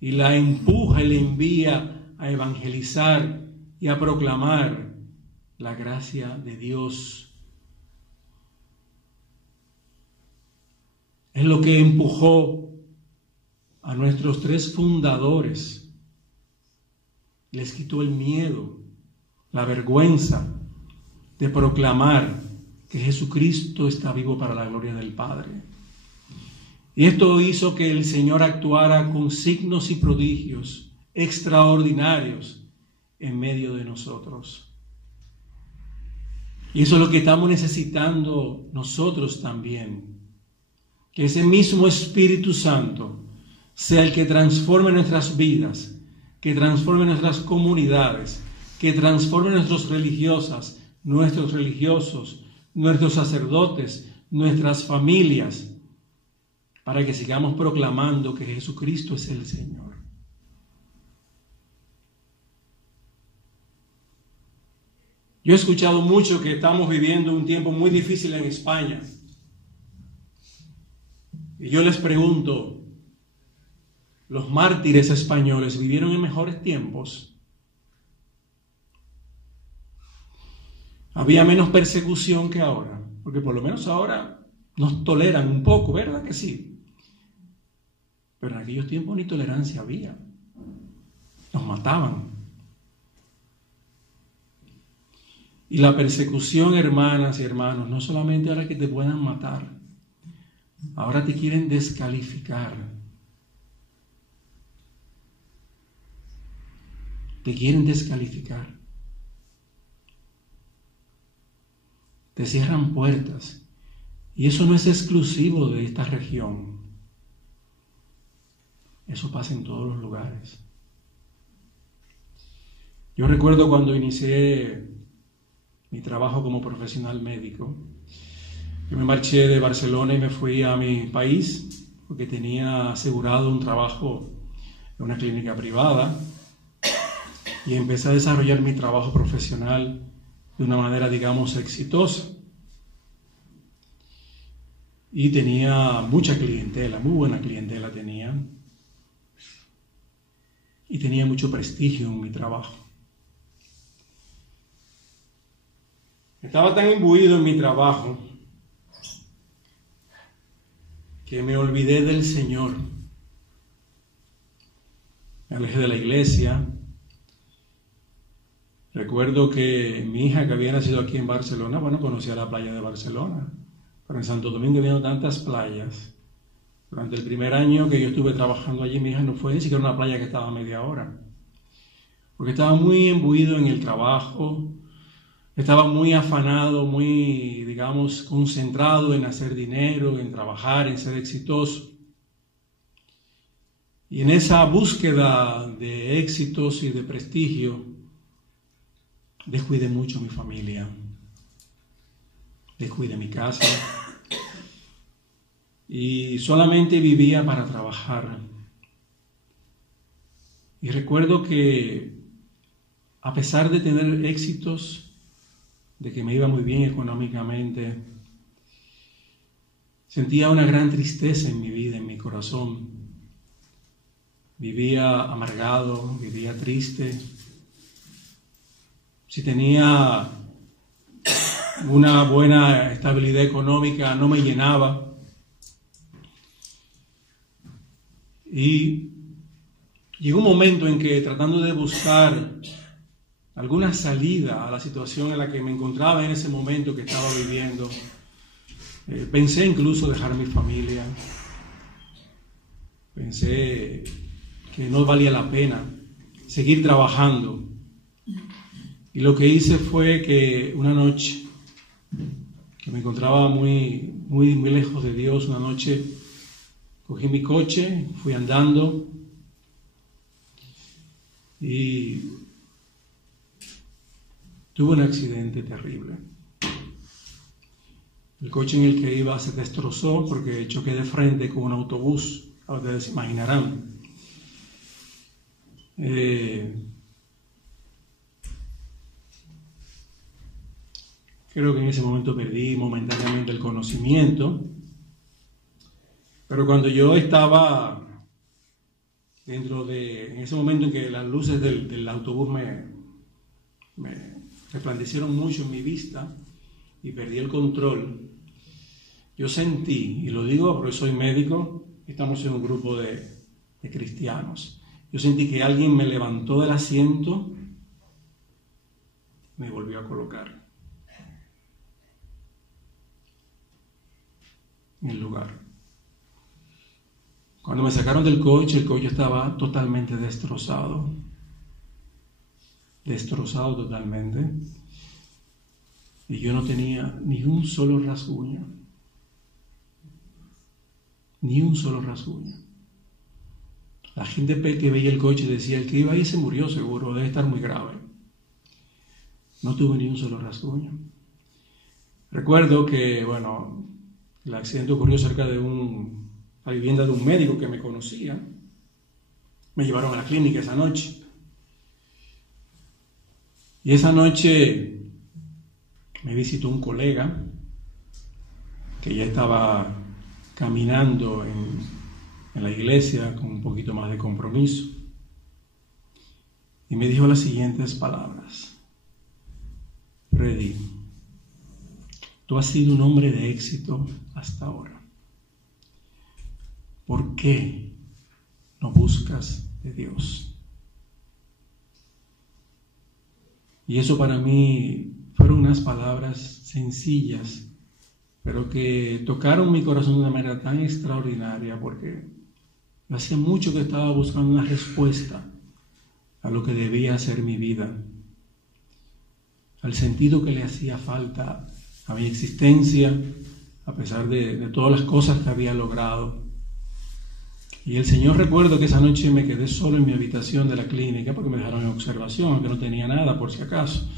y la empuja y la envía a evangelizar y a proclamar la gracia de Dios. Es lo que empujó a nuestros tres fundadores. Les quitó el miedo, la vergüenza de proclamar que Jesucristo está vivo para la gloria del Padre. Y esto hizo que el Señor actuara con signos y prodigios extraordinarios en medio de nosotros. Y eso es lo que estamos necesitando nosotros también. Que ese mismo Espíritu Santo sea el que transforme nuestras vidas, que transforme nuestras comunidades, que transforme nuestras religiosas, nuestros religiosos, nuestros sacerdotes, nuestras familias, para que sigamos proclamando que Jesucristo es el Señor. Yo he escuchado mucho que estamos viviendo un tiempo muy difícil en España. Y yo les pregunto, ¿los mártires españoles vivieron en mejores tiempos? Había menos persecución que ahora, porque por lo menos ahora nos toleran un poco, ¿verdad que sí? Pero en aquellos tiempos ni tolerancia había. Nos mataban. Y la persecución, hermanas y hermanos, no solamente ahora que te puedan matar, ahora te quieren descalificar. Te quieren descalificar. Te cierran puertas. Y eso no es exclusivo de esta región. Eso pasa en todos los lugares. Yo recuerdo cuando inicié mi trabajo como profesional médico, yo me marché de Barcelona y me fui a mi país porque tenía asegurado un trabajo en una clínica privada y empecé a desarrollar mi trabajo profesional de una manera, digamos, exitosa. Y tenía mucha clientela, muy buena clientela tenía. Y tenía mucho prestigio en mi trabajo. Estaba tan imbuido en mi trabajo que me olvidé del Señor. Me alejé de la iglesia. Recuerdo que mi hija, que había nacido aquí en Barcelona, conocía la playa de Barcelona, pero en Santo Domingo había tantas playas. Durante el primer año que yo estuve trabajando allí, mi hija no fue ni siquiera una playa que estaba a media hora, porque estaba muy imbuido en el trabajo, estaba muy afanado, muy, digamos, concentrado en hacer dinero, en trabajar, en ser exitoso. Y en esa búsqueda de éxitos y de prestigio, descuidé mucho mi familia, descuidé mi casa y solamente vivía para trabajar. Y recuerdo que a pesar de tener éxitos, de que me iba muy bien económicamente, sentía una gran tristeza en mi vida, en mi corazón. Vivía amargado, vivía triste. Si tenía una buena estabilidad económica, no me llenaba. Y llegó un momento en que, tratando de buscar alguna salida a la situación en la que me encontraba en ese momento que estaba viviendo, pensé incluso dejar mi familia. Pensé que no valía la pena seguir trabajando. Y lo que hice fue que una noche, que me encontraba muy lejos de Dios, una noche cogí mi coche, fui andando y tuve un accidente terrible. El coche en el que iba se destrozó porque choqué de frente con un autobús, ustedes se imaginarán. Creo que en ese momento perdí momentáneamente el conocimiento, pero cuando yo estaba en ese momento en que las luces del autobús me resplandecieron mucho en mi vista y perdí el control, yo sentí, y lo digo porque soy médico, estamos en un grupo de cristianos, yo sentí que alguien me levantó del asiento, me volvió a colocar en el lugar. Cuando me sacaron del coche, el coche estaba totalmente destrozado totalmente, y yo no tenía ni un solo rasguño, La gente que veía el coche decía, el que iba ahí se murió seguro, debe estar muy grave. No tuve ni un solo rasguño. Recuerdo que, el accidente ocurrió cerca de la vivienda de un médico que me conocía. Me llevaron a la clínica esa noche. Y esa noche me visitó un colega que ya estaba caminando en la iglesia con un poquito más de compromiso. Y me dijo las siguientes palabras: Freddy, tú has sido un hombre de éxito hasta ahora. ¿Por qué no buscas de Dios? Y eso para mí fueron unas palabras sencillas, pero que tocaron mi corazón de una manera tan extraordinaria, porque hacía mucho que estaba buscando una respuesta a lo que debía ser mi vida, al sentido que le hacía falta a mi existencia, a pesar de todas las cosas que había logrado. Y el Señor, recuerdo que esa noche me quedé solo en mi habitación de la clínica, porque me dejaron en observación, aunque no tenía nada por si acaso.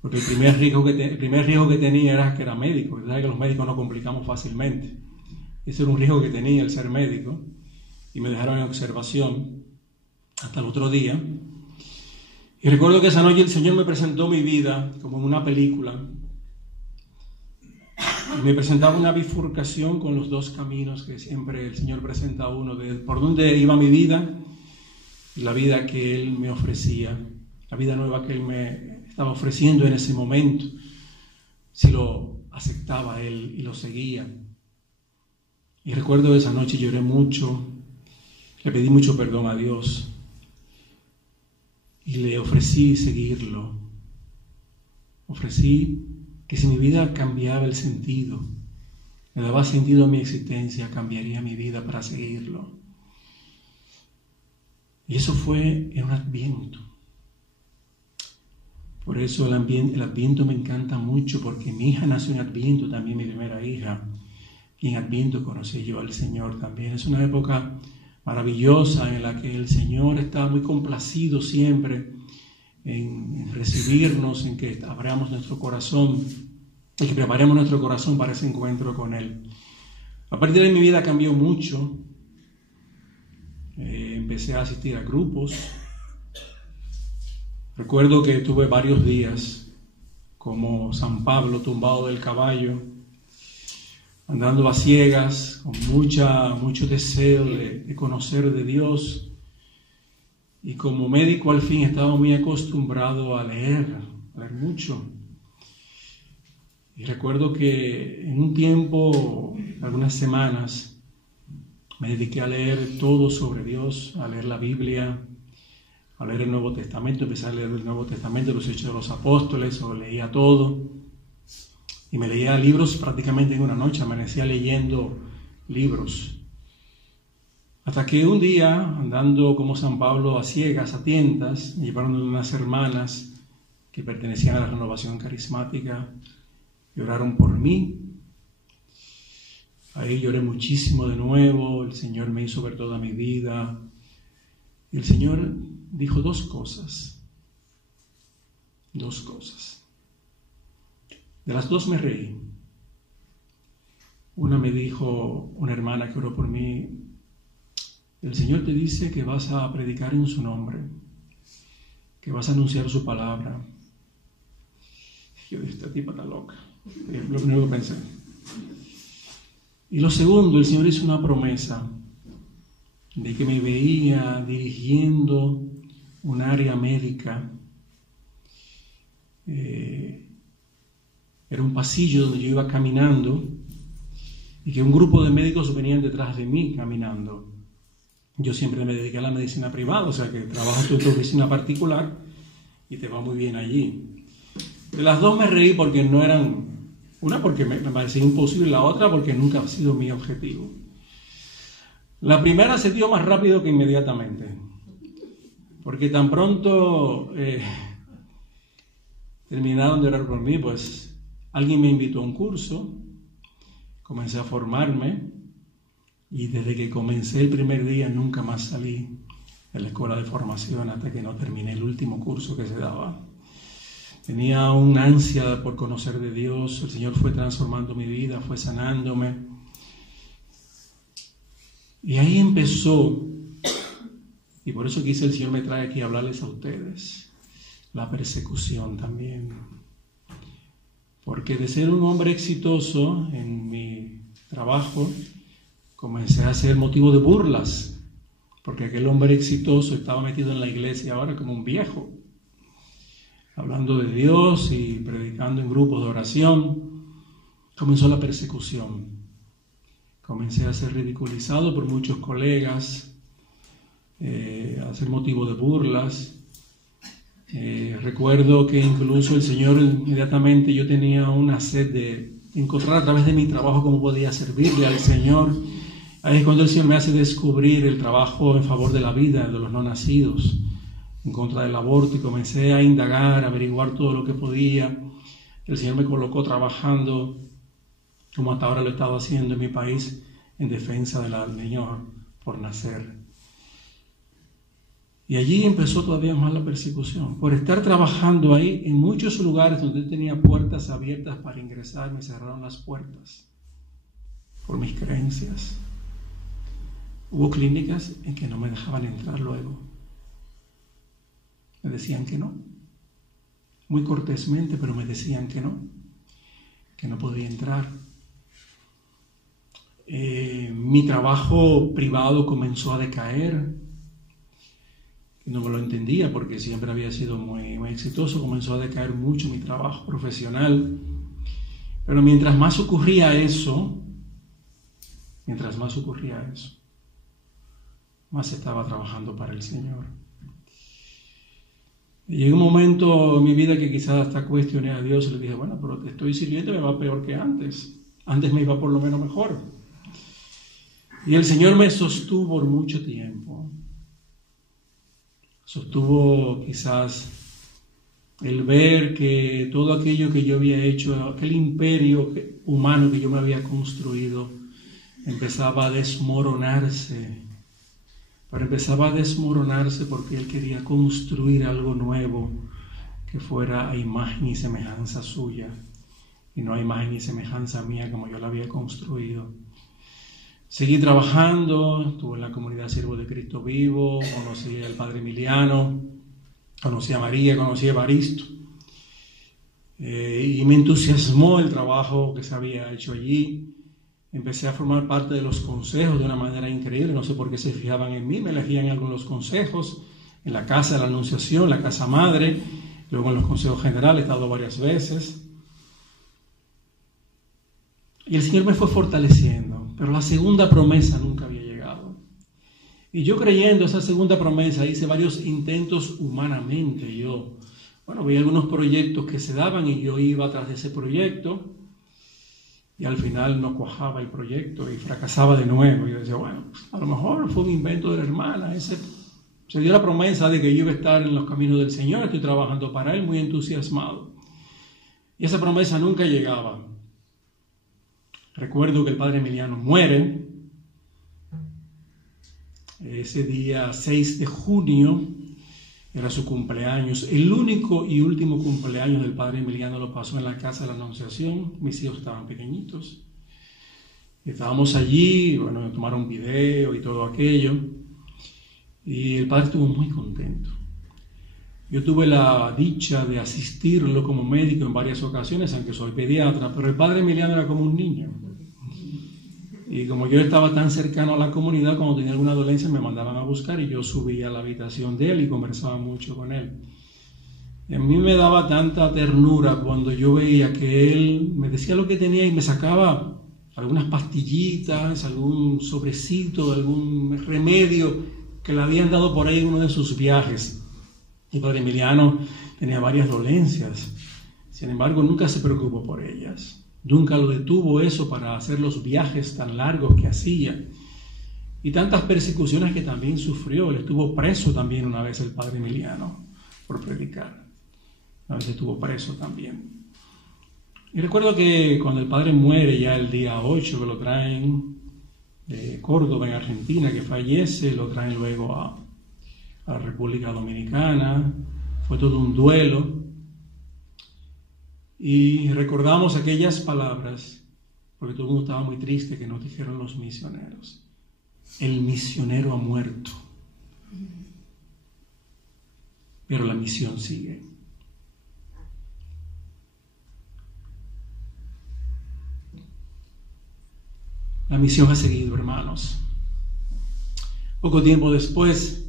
Porque el primer riesgo que tenía era que era médico. ¿Sabes que los médicos no complicamos fácilmente? Ese era un riesgo que tenía, el ser médico. Y me dejaron en observación hasta el otro día. Y recuerdo que esa noche el Señor me presentó mi vida como en una película. Y me presentaba una bifurcación con los dos caminos que siempre el Señor presenta a uno, de por dónde iba mi vida y la vida que Él me ofrecía, la vida nueva que Él me estaba ofreciendo en ese momento, si lo aceptaba Él y lo seguía. Y recuerdo esa noche lloré mucho, le pedí mucho perdón a Dios y le ofrecí seguirlo. Ofrecí que si mi vida cambiaba el sentido, le daba sentido a mi existencia, cambiaría mi vida para seguirlo. Y eso fue en un Adviento. Por eso el Adviento me encanta mucho, porque mi hija nació en Adviento, también mi primera hija, y en Adviento conocí yo al Señor también. Es una época maravillosa en la que el Señor está muy complacido siempre en recibirnos, en que abramos nuestro corazón y que preparemos nuestro corazón para ese encuentro con Él. A partir de ahí mi vida cambió mucho. Empecé a asistir a grupos. Recuerdo que tuve varios días como San Pablo tumbado del caballo, andando a ciegas, con mucho deseo de conocer de Dios. Y como médico al fin estaba muy acostumbrado a leer mucho. Y recuerdo que en un tiempo, algunas semanas, me dediqué a leer todo sobre Dios, a leer la Biblia, a leer el Nuevo Testamento. Empecé a leer el Nuevo Testamento, los Hechos de los Apóstoles, lo leía todo. Y me leía libros prácticamente en una noche, amanecía leyendo libros. Hasta que un día, andando como San Pablo a ciegas, a tientas, me llevaron unas hermanas que pertenecían a la Renovación Carismática y oraron por mí. Ahí lloré muchísimo de nuevo, el Señor me hizo ver toda mi vida. Y el Señor dijo dos cosas. De las dos me reí. Una me dijo una hermana que oró por mí: el Señor te dice que vas a predicar en su nombre, que vas a anunciar su palabra. Yo dije, esta tipa está loca. Lo primero que pensé. Y lo segundo, el Señor hizo una promesa de que me veía dirigiendo un área médica. Era un pasillo donde yo iba caminando y que un grupo de médicos venían detrás de mí caminando. Yo siempre me dediqué a la medicina privada, o sea que trabajas en tu oficina particular y te va muy bien allí. De las dos me reí porque no eran, una porque me parecía imposible, la otra porque nunca ha sido mi objetivo. La primera se dio más rápido que inmediatamente, porque tan pronto terminaron de orar por mí, pues alguien me invitó a un curso, comencé a formarme. Y desde que comencé el primer día nunca más salí de la escuela de formación hasta que no terminé el último curso que se daba. Tenía una ansia por conocer de Dios. El Señor fue transformando mi vida, fue sanándome. Y ahí empezó, y por eso quise el Señor me trae aquí a hablarles a ustedes, la persecución también. Porque de ser un hombre exitoso en mi trabajo, comencé a ser motivo de burlas, porque aquel hombre exitoso estaba metido en la iglesia ahora como un viejo, hablando de Dios y predicando en grupos de oración. Comenzó la persecución. Comencé a ser ridiculizado por muchos colegas, a ser motivo de burlas. Recuerdo que incluso el Señor, inmediatamente yo tenía una sed de encontrar a través de mi trabajo cómo podía servirle al Señor. Ahí es cuando el Señor me hace descubrir el trabajo en favor de la vida de los no nacidos, en contra del aborto, y comencé a indagar, a averiguar todo lo que podía. El Señor me colocó trabajando, como hasta ahora lo he estado haciendo en mi país, en defensa del niño por nacer. Y allí empezó todavía más la persecución. Por estar trabajando ahí, en muchos lugares donde tenía puertas abiertas para ingresar, me cerraron las puertas por mis creencias. Hubo clínicas en que no me dejaban entrar luego. Me decían que no. Muy cortésmente, pero me decían que no podía entrar. Mi trabajo privado comenzó a decaer. No me lo entendía porque siempre había sido muy exitoso. Comenzó a decaer mucho mi trabajo profesional. Pero mientras más ocurría eso, más estaba trabajando para el Señor. Y llegó un momento en mi vida que quizás hasta cuestioné a Dios y le dije, bueno, pero te estoy sirviendo y me va peor que antes. Antes me iba por lo menos mejor. Y el Señor me sostuvo por mucho tiempo. Sostuvo quizás el ver que todo aquello que yo había hecho, aquel imperio humano que yo me había construido, empezaba a desmoronarse. Pero empezaba a desmoronarse porque Él quería construir algo nuevo que fuera a imagen y semejanza suya y no a imagen y semejanza mía como yo la había construido. Seguí trabajando, estuve en la comunidad Siervo de Cristo Vivo, conocí al Padre Emiliano, conocí a María, conocí a Evaristo. Y me entusiasmó el trabajo que se había hecho allí. Empecé a formar parte de los consejos de una manera increíble. No sé por qué se fijaban en mí, me elegían en algunos consejos, en la Casa de la Anunciación, la Casa Madre, luego en los consejos generales, he estado varias veces. Y el Señor me fue fortaleciendo, pero la segunda promesa nunca había llegado. Y yo creyendo esa segunda promesa, hice varios intentos humanamente. Yo, veía algunos proyectos que se daban y yo iba tras de ese proyecto. Y al final no cuajaba el proyecto y fracasaba de nuevo. Y yo decía, a lo mejor fue un invento de la hermana. Se dio la promesa de que yo iba a estar en los caminos del Señor, estoy trabajando para Él, muy entusiasmado. Y esa promesa nunca llegaba. Recuerdo que el Padre Emiliano muere. Ese día 6 de junio era su cumpleaños. El único y último cumpleaños del Padre Emiliano lo pasó en la Casa de la Anunciación. Mis hijos estaban pequeñitos. Estábamos allí, tomaron video y todo aquello. Y el Padre estuvo muy contento. Yo tuve la dicha de asistirlo como médico en varias ocasiones, aunque soy pediatra, pero el Padre Emiliano era como un niño. Y como yo estaba tan cercano a la comunidad, cuando tenía alguna dolencia me mandaban a buscar y yo subía a la habitación de él y conversaba mucho con él. Y a mí me daba tanta ternura cuando yo veía que él me decía lo que tenía y me sacaba algunas pastillitas, algún sobrecito, algún remedio que le habían dado por ahí en uno de sus viajes. El Padre Emiliano tenía varias dolencias, sin embargo nunca se preocupó por ellas. Nunca lo detuvo eso para hacer los viajes tan largos que hacía. Y tantas persecuciones que también sufrió. Él estuvo preso también una vez el Padre Emiliano por predicar. Una vez estuvo preso también. Y recuerdo que cuando el Padre muere ya el día 8, que lo traen de Córdoba en Argentina, que fallece, lo traen luego a la República Dominicana. Fue todo un duelo. Y recordamos aquellas palabras, porque todo el mundo estaba muy triste, que nos dijeron los misioneros. El misionero ha muerto, pero la misión sigue. La misión ha seguido, hermanos. Poco tiempo después,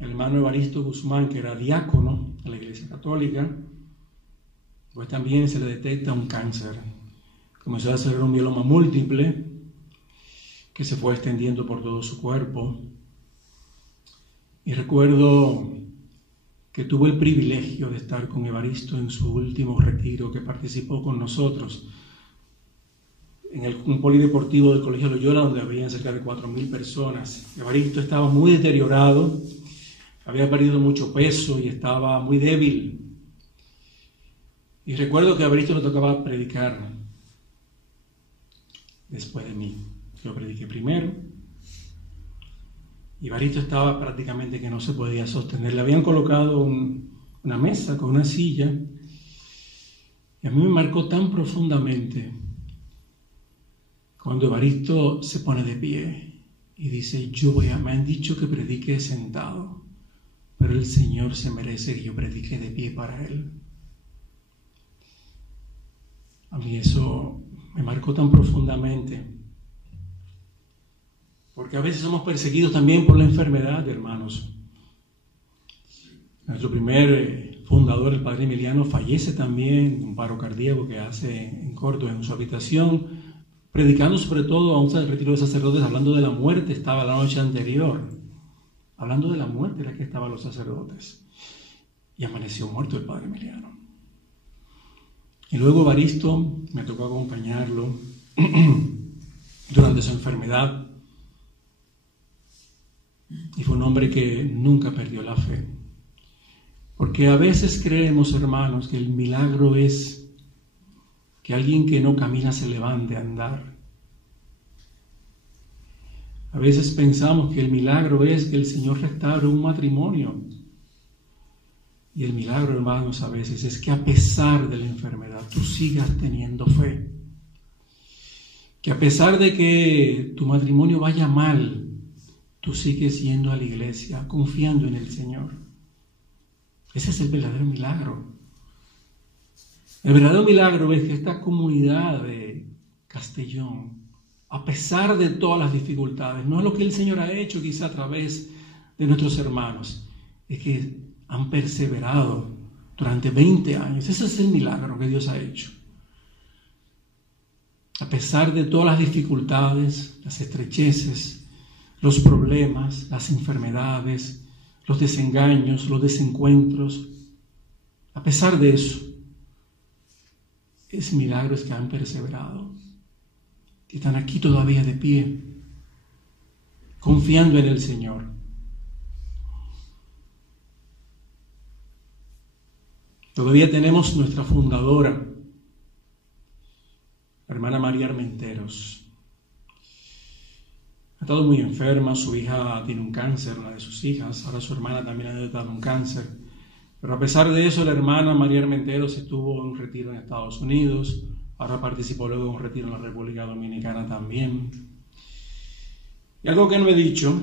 el hermano Evaristo Guzmán, que era diácono de la Iglesia Católica, pues también se le detecta un cáncer. Comenzó a hacer un mieloma múltiple que se fue extendiendo por todo su cuerpo. Y recuerdo que tuve el privilegio de estar con Evaristo en su último retiro, que participó con nosotros en un polideportivo del Colegio Loyola, donde habían cerca de 4.000 personas. Evaristo estaba muy deteriorado, había perdido mucho peso y estaba muy débil. Y recuerdo que a Evaristo le tocaba predicar después de mí. Yo prediqué primero. Y Evaristo estaba prácticamente que no se podía sostener. Le habían colocado una mesa con una silla. Y a mí me marcó tan profundamente cuando Evaristo se pone de pie y dice: me han dicho que predique sentado, pero el Señor se merece que yo predique de pie para Él. A mí eso me marcó tan profundamente, porque a veces somos perseguidos también por la enfermedad, hermanos. Nuestro primer fundador, el padre Emiliano, fallece también de un paro cardíaco que hace en corto en su habitación, predicando sobre todo a un retiro de sacerdotes, hablando de la muerte. Estaba la noche anterior, hablando de la muerte en la que estaban los sacerdotes, y amaneció muerto el padre Emiliano. Y luego Evaristo, me tocó acompañarlo durante su enfermedad, y fue un hombre que nunca perdió la fe. Porque a veces creemos, hermanos, que el milagro es que alguien que no camina se levante a andar. A veces pensamos que el milagro es que el Señor restaure un matrimonio. Y el milagro, hermanos, a veces es que a pesar de la enfermedad tú sigas teniendo fe. Que a pesar de que tu matrimonio vaya mal, tú sigues yendo a la iglesia, confiando en el Señor. Ese es el verdadero milagro. El verdadero milagro es que esta comunidad de Castellón, a pesar de todas las dificultades, no es lo que el Señor ha hecho quizá a través de nuestros hermanos, es que han perseverado durante 20 años. Ese es el milagro que Dios ha hecho. A pesar de todas las dificultades, las estrecheces, los problemas, las enfermedades, los desengaños, los desencuentros, a pesar de eso, ese milagro es que han perseverado. Y están aquí todavía de pie, confiando en el Señor. Todavía tenemos nuestra fundadora, la hermana María Armenteros. Ha estado muy enferma, su hija tiene un cáncer, una de sus hijas, ahora su hermana también ha detectado un cáncer. Pero a pesar de eso, la hermana María Armenteros estuvo en un retiro en Estados Unidos, ahora participó luego en un retiro en la República Dominicana también. Y algo que no he dicho,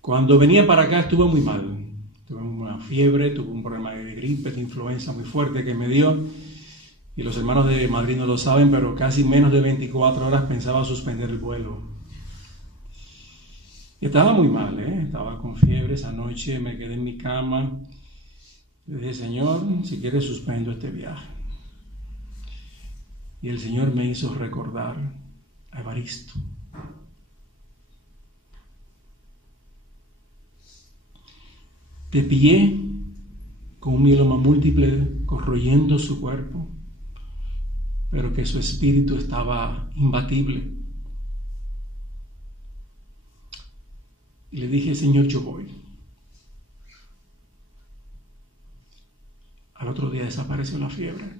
cuando venía para acá estuve muy mal. Tuve una fiebre, tuve un problema de gripe, de influenza muy fuerte que me dio. Y los hermanos de Madrid no lo saben, pero casi menos de 24 horas pensaba suspender el vuelo. Y estaba muy mal, estaba con fiebre. Esa noche me quedé en mi cama. Le dije: Señor, si quieres suspendo este viaje. Y el Señor me hizo recordar a Evaristo. De pie, con un mieloma múltiple corroyendo su cuerpo, pero que su espíritu estaba imbatible. Y le dije: Señor, yo voy. Al otro día desapareció la fiebre.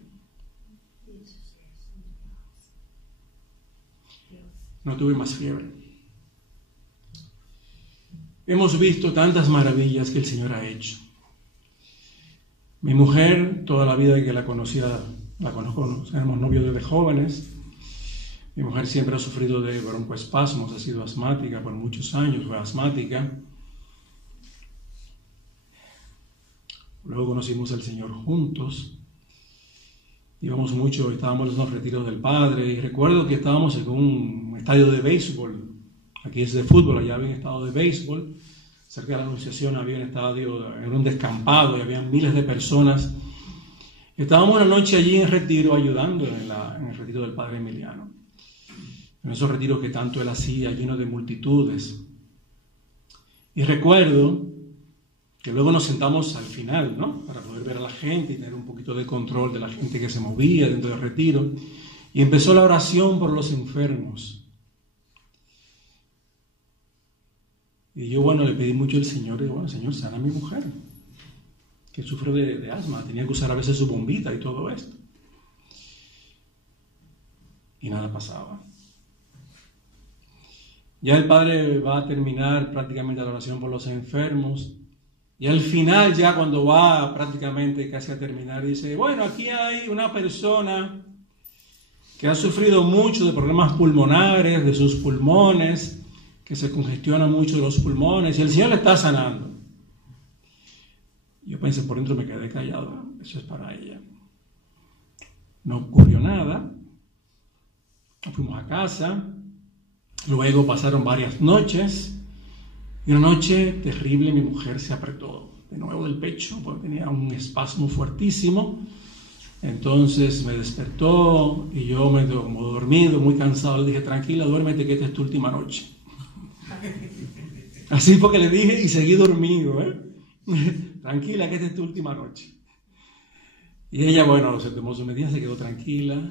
No tuve más fiebre. Hemos visto tantas maravillas que el Señor ha hecho. Mi mujer, toda la vida que la conocía, la conozco, éramos novios desde jóvenes. Mi mujer siempre ha sufrido de broncoespasmos, ha sido asmática por muchos años, fue asmática. Luego conocimos al Señor juntos. íbamos mucho, estábamos en los retiros del Padre, y recuerdo que estábamos en un estadio de béisbol, aquí es de fútbol, allá había un estadio de béisbol, cerca de la Anunciación había un estadio, era un descampado y había miles de personas. Estábamos una noche allí en retiro ayudando en el retiro del Padre Emiliano, en esos retiros que tanto él hacía, llenos de multitudes. Y recuerdo que luego nos sentamos al final, ¿no?, para poder ver a la gente y tener un poquito de control de la gente que se movía dentro del retiro. Y empezó la oración por los enfermos. Y yo, bueno, le pedí mucho al Señor, y digo, bueno, Señor, sana a mi mujer, que sufre de asma, tenía que usar a veces su bombita y todo esto. Y nada pasaba. Ya el Padre va a terminar prácticamente la oración por los enfermos. Y al final, ya cuando va prácticamente casi a terminar, dice, bueno, aquí hay una persona que ha sufrido mucho de problemas pulmonares, de sus pulmones, que se congestiona mucho de los pulmones, y el Señor le está sanando. Yo pensé, por dentro me quedé callado, eso es para ella. No ocurrió nada, nos fuimos a casa, luego pasaron varias noches, y una noche terrible mi mujer se apretó de nuevo del pecho, porque tenía un espasmo fuertísimo. Entonces me despertó y yo me quedé como dormido, muy cansado. Le dije, tranquila, duérmete que esta es tu última noche. Así fue que le dije y seguí dormido, tranquila que esta es tu última noche. Y ella, bueno, se tomó su medida, se quedó tranquila.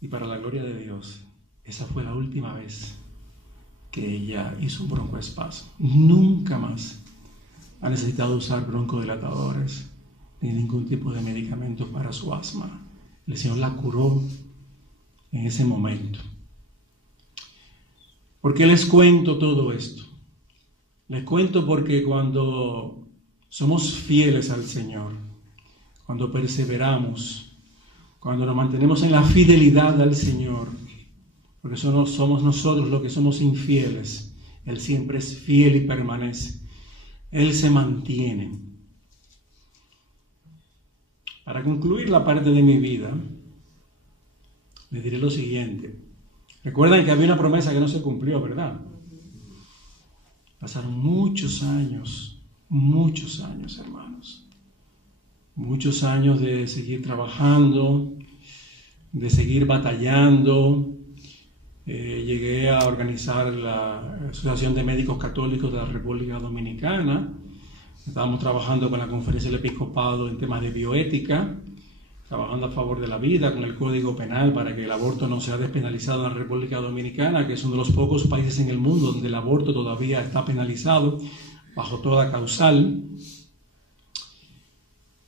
Y para la gloria de Dios, esa fue la última vez que ella hizo un broncoespasmo. Nunca más ha necesitado usar broncodilatadores ni ningún tipo de medicamento para su asma. El Señor la curó en ese momento. ¿Por qué les cuento todo esto? Les cuento porque cuando somos fieles al Señor, cuando perseveramos, cuando nos mantenemos en la fidelidad al Señor, porque somos nosotros los que somos infieles, Él siempre es fiel y permanece. Él se mantiene. Para concluir la parte de mi vida, les diré lo siguiente. Recuerdan que había una promesa que no se cumplió, ¿verdad? Pasaron muchos años, hermanos. Muchos años de seguir trabajando, de seguir batallando. Llegué a organizar la Asociación de Médicos Católicos de la República Dominicana. Estábamos trabajando con la Conferencia del Episcopado en temas de bioética, trabajando a favor de la vida con el Código Penal para que el aborto no sea despenalizado en la República Dominicana, que es uno de los pocos países en el mundo donde el aborto todavía está penalizado bajo toda causal.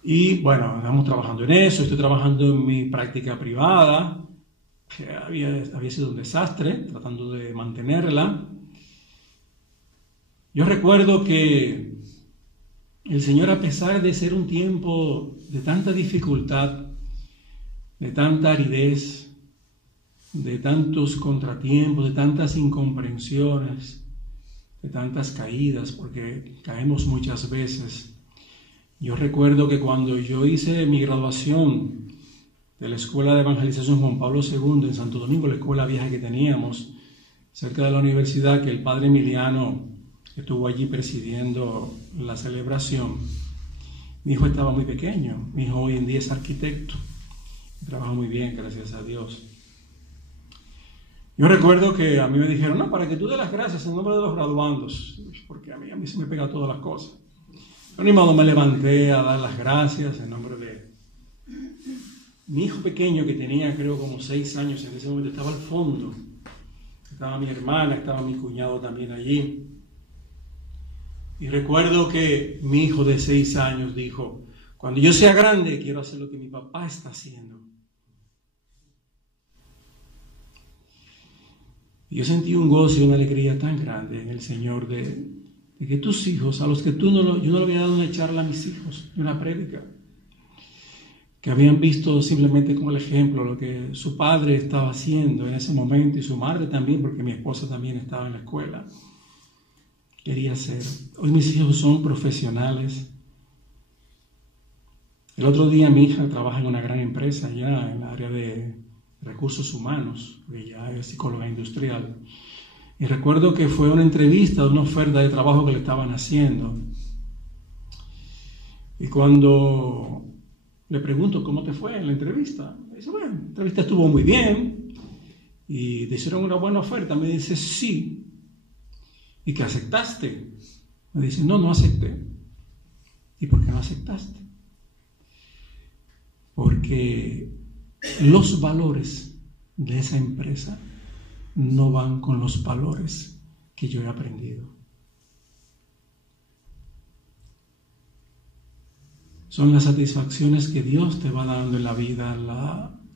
Y bueno, estamos trabajando en eso. Estoy trabajando en mi práctica privada, que había sido un desastre, tratando de mantenerla. Yo recuerdo que el Señor, a pesar de ser un tiempo de tanta dificultad, de tanta aridez, de tantos contratiempos, de tantas incomprensiones, de tantas caídas, porque caemos muchas veces. Yo recuerdo que cuando yo hice mi graduación de la Escuela de Evangelización Juan Pablo II en Santo Domingo, la escuela vieja que teníamos cerca de la universidad, que el Padre Emiliano estuvo allí presidiendo la celebración. Mi hijo estaba muy pequeño. Mi hijo hoy en día es arquitecto, trabaja muy bien, gracias a Dios. Yo recuerdo que a mí me dijeron, no, para que tú des las gracias en nombre de los graduandos, porque a mí se me pegan todas las cosas. Yo ni modo me levanté a dar las gracias en nombre de mi hijo pequeño, que tenía creo como 6 años en ese momento. Estaba al fondo, estaba mi hermana, estaba mi cuñado también allí. Y recuerdo que mi hijo de 6 años dijo, cuando yo sea grande quiero hacer lo que mi papá está haciendo. Y yo sentí un gozo y una alegría tan grande en el Señor de que tus hijos, a los que yo no le había dado una charla a mis hijos, una prédica, que habían visto simplemente como el ejemplo lo que su padre estaba haciendo en ese momento y su madre también, porque mi esposa también estaba en la escuela, quería hacer. Hoy mis hijos son profesionales, El otro día mi hija trabaja en una gran empresa ya en el área de recursos humanos, ella es psicóloga industrial. Y recuerdo que fue una entrevista, una oferta de trabajo que le estaban haciendo. Y cuando le pregunto cómo te fue en la entrevista, me dice, bueno, la entrevista estuvo muy bien y te hicieron una buena oferta. Me dice, sí. ¿Y qué aceptaste? Me dice, no acepté. ¿Y por qué no aceptaste? Porque los valores de esa empresa no van con los valores que yo he aprendido. Son las satisfacciones que Dios te va dando en la vida,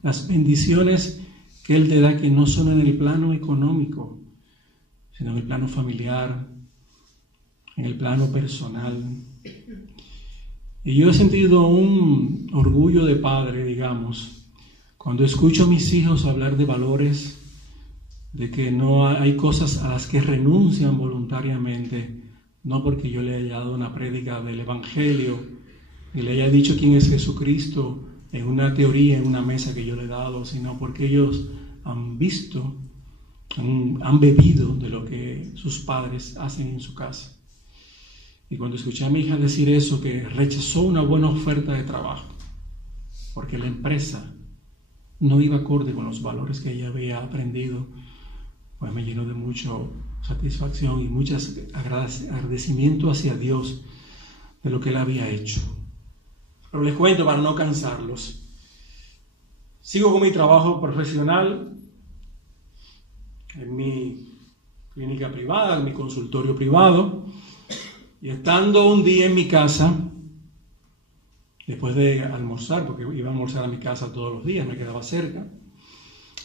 las bendiciones que Él te da, que no son en el plano económico, sino en el plano familiar, en el plano personal. Y yo he sentido un orgullo de padre, digamos, cuando escucho a mis hijos hablar de valores, de que no hay cosas a las que renuncian voluntariamente, no porque yo le haya dado una prédica del Evangelio y le haya dicho quién es Jesucristo en una teoría, en una mesa que yo le he dado, sino porque ellos han visto, han bebido de lo que sus padres hacen en su casa. Y cuando escuché a mi hija decir eso, que rechazó una buena oferta de trabajo, porque la empresa no iba acorde con los valores que ella había aprendido, pues me llenó de mucha satisfacción y mucho agradecimiento hacia Dios de lo que Él había hecho. Pero les cuento para no cansarlos. Sigo con mi trabajo profesional en mi clínica privada, en mi consultorio privado. Y estando un día en mi casa, después de almorzar, porque iba a almorzar a mi casa todos los días, me quedaba cerca,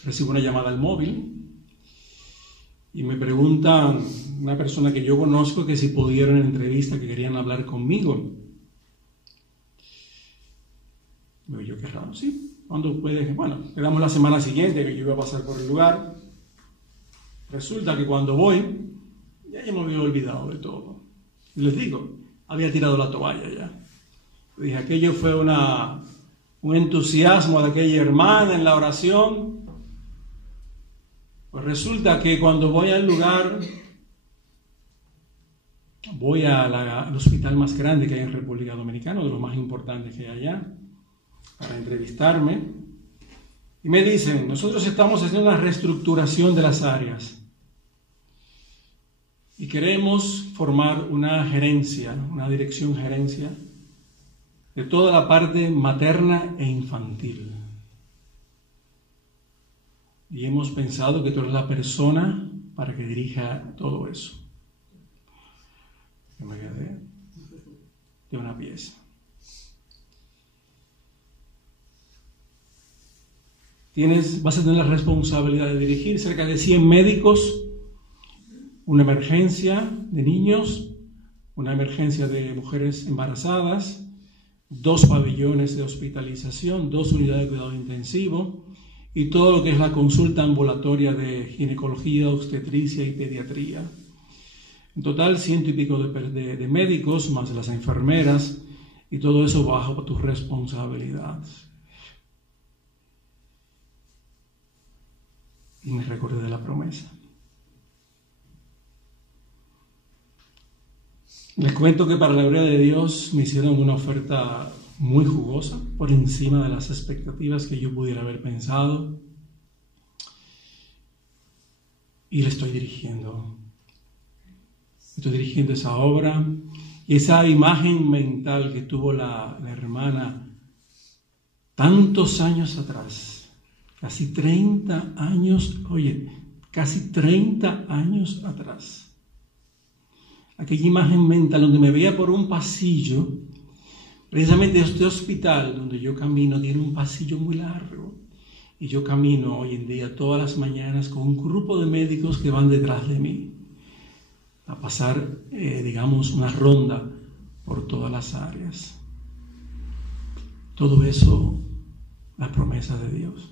recibo una llamada al móvil y me preguntan una persona que yo conozco que si pudieron en la entrevista, que querían hablar conmigo. Digo yo, qué raro, sí. ¿Cuándo puede? Bueno, quedamos la semana siguiente que yo iba a pasar por el lugar. Resulta que cuando voy, ya me había olvidado de todo. Y les digo, había tirado la toalla ya. Dije, aquello fue un entusiasmo de aquella hermana en la oración. Pues resulta que cuando voy al lugar, voy al hospital más grande que hay en República Dominicana, de los más importantes que hay allá, para entrevistarme. Y me dicen, nosotros estamos haciendo una reestructuración de las áreas. Y queremos formar una gerencia, una dirección gerencia de toda la parte materna e infantil. Y hemos pensado que tú eres la persona para que dirija todo eso. Yo me quedé de una pieza. Vas a tener la responsabilidad de dirigir cerca de 100 médicos, una emergencia de niños, una emergencia de mujeres embarazadas, 2 pabellones de hospitalización, 2 unidades de cuidado intensivo y todo lo que es la consulta ambulatoria de ginecología, obstetricia y pediatría. En total, 100 y pico de médicos, más las enfermeras, y todo eso bajo tu responsabilidad. Y me recordé de la promesa. Les cuento que para la gloria de Dios me hicieron una oferta muy jugosa, por encima de las expectativas que yo pudiera haber pensado. Y le estoy dirigiendo. Estoy dirigiendo esa obra. Y esa imagen mental que tuvo la hermana tantos años atrás, casi 30 años, casi 30 años atrás. Aquella imagen mental donde me veía por un pasillo, precisamente este hospital donde yo camino tiene un pasillo muy largo y yo camino hoy en día todas las mañanas con un grupo de médicos que van detrás de mí a pasar, digamos, una ronda por todas las áreas. Todo eso, la promesa de Dios.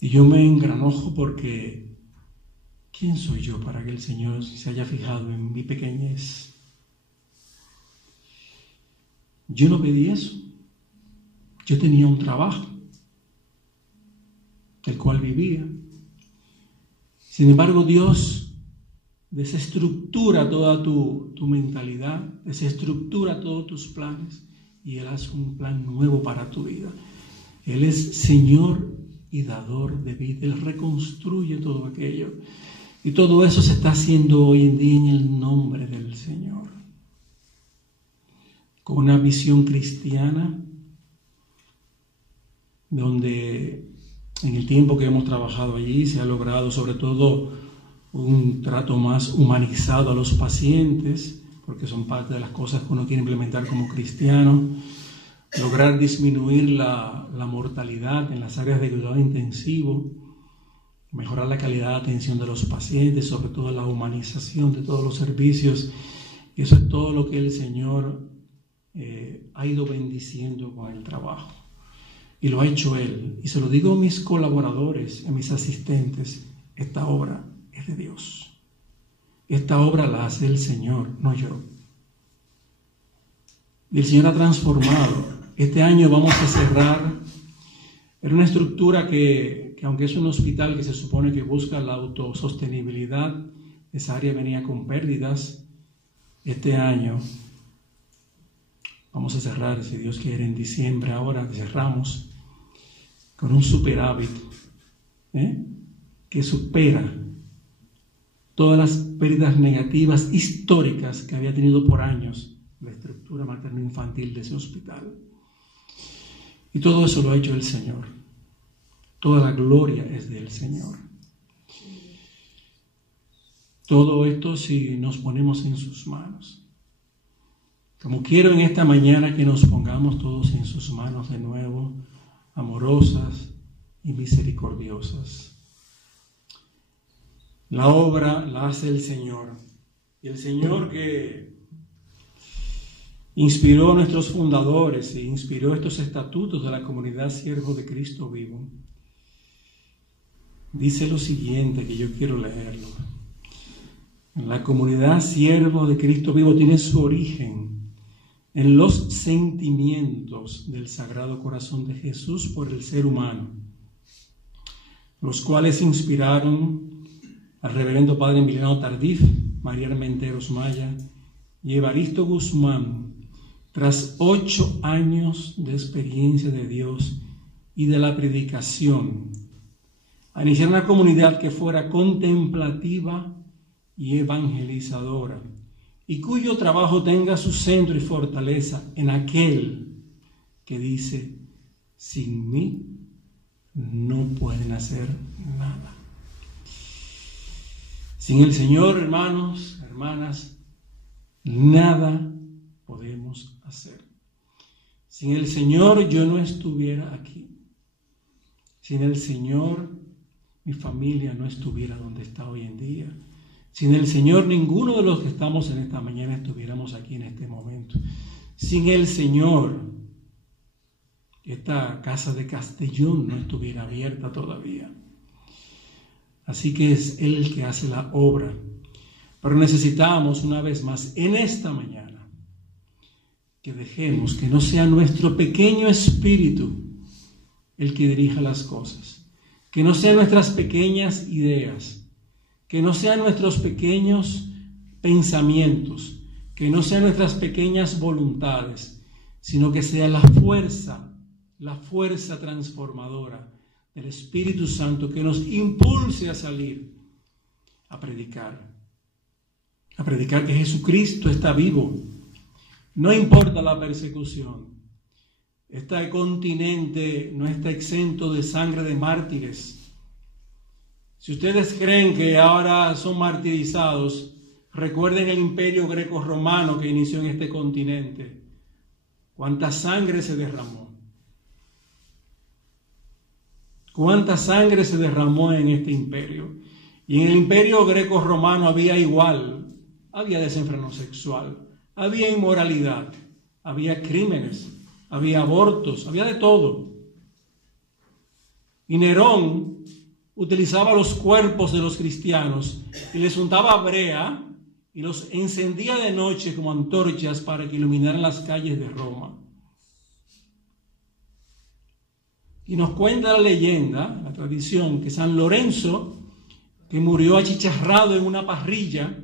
Y yo me engranojo porque ¿quién soy yo para que el Señor se haya fijado en mi pequeñez? Yo no pedí eso. Yo tenía un trabajo del cual vivía. Sin embargo, Dios desestructura toda tu mentalidad, desestructura todos tus planes y Él hace un plan nuevo para tu vida. Él es Señor y dador de vida. Él reconstruye todo aquello. Y todo eso se está haciendo hoy en día en el nombre del Señor. Con una visión cristiana, donde en el tiempo que hemos trabajado allí se ha logrado sobre todo un trato más humanizado a los pacientes, porque son parte de las cosas que uno quiere implementar como cristiano. Lograr disminuir la mortalidad en las áreas de cuidado intensivo, mejorar la calidad de atención de los pacientes, sobre todo la humanización de todos los servicios. Y eso es todo lo que el Señor ha ido bendiciendo con el trabajo. Y lo ha hecho Él. Y se lo digo a mis colaboradores, a mis asistentes, esta obra es de Dios. Esta obra la hace el Señor, no yo. Y el Señor ha transformado. Este año vamos a cerrar. Era una estructura que aunque es un hospital que se supone que busca la autosostenibilidad, esa área venía con pérdidas. Este año vamos a cerrar, si Dios quiere, en diciembre, ahora cerramos, con un superávit que supera todas las pérdidas negativas históricas que había tenido por años la estructura materno-infantil de ese hospital. Y todo eso lo ha hecho el Señor. Toda la gloria es del Señor. Todo esto si nos ponemos en sus manos. Como quiero en esta mañana que nos pongamos todos en sus manos de nuevo, amorosas y misericordiosas. La obra la hace el Señor. Y el Señor que inspiró a nuestros fundadores e inspiró estos estatutos de la comunidad Siervo de Cristo Vivo, dice lo siguiente, que yo quiero leerlo. La comunidad Siervo de Cristo Vivo tiene su origen en los sentimientos del Sagrado Corazón de Jesús por el ser humano, los cuales inspiraron al reverendo padre Emiliano Tardif, María Armenteros Maya y Evaristo Guzmán, tras 8 años de experiencia de Dios y de la predicación, a iniciar una comunidad que fuera contemplativa y evangelizadora, y cuyo trabajo tenga su centro y fortaleza en aquel que dice: sin mí no pueden hacer nada. Sin el Señor, hermanos, hermanas, nada podemos hacer. Sin el Señor yo no estuviera aquí. Sin el Señor mi familia no estuviera donde está hoy en día. Sin el Señor ninguno de los que estamos en esta mañana estuviéramos aquí en este momento. Sin el Señor esta casa de Castellón no estuviera abierta todavía. Así que es Él el que hace la obra. Pero necesitamos una vez más en esta mañana que dejemos que no sea nuestro pequeño espíritu el que dirija las cosas, que no sean nuestras pequeñas ideas, que no sean nuestros pequeños pensamientos, que no sean nuestras pequeñas voluntades, sino que sea la fuerza transformadora del Espíritu Santo que nos impulse a salir a predicar que Jesucristo está vivo. No importa la persecución. Este continente no está exento de sangre de mártires. Si ustedes creen que ahora son martirizados, recuerden el imperio greco-romano que inició en este continente. ¿Cuánta sangre se derramó? ¿Cuánta sangre se derramó en este imperio? Y en el imperio greco-romano había desenfreno sexual, había inmoralidad, había crímenes, había abortos, había de todo. Y Nerón utilizaba los cuerpos de los cristianos y les untaba brea y los encendía de noche como antorchas para que iluminaran las calles de Roma. Y nos cuenta la leyenda, la tradición, que San Lorenzo, que murió achicharrado en una parrilla,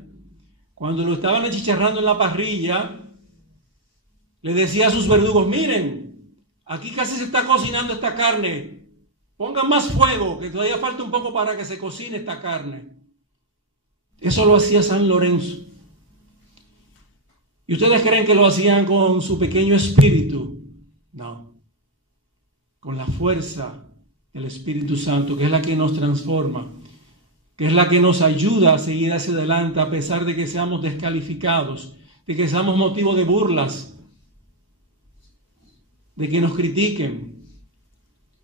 cuando lo estaban achicharrando en la parrilla, le decía a sus verdugos: miren, aquí casi se está cocinando esta carne, pongan más fuego, que todavía falta un poco para que se cocine esta carne. Eso lo hacía San Lorenzo. ¿Y ustedes creen que lo hacían con su pequeño espíritu? No. Con la fuerza del Espíritu Santo, que es la que nos transforma, que es la que nos ayuda a seguir hacia adelante a pesar de que seamos descalificados, de que seamos motivo de burlas, de que nos critiquen.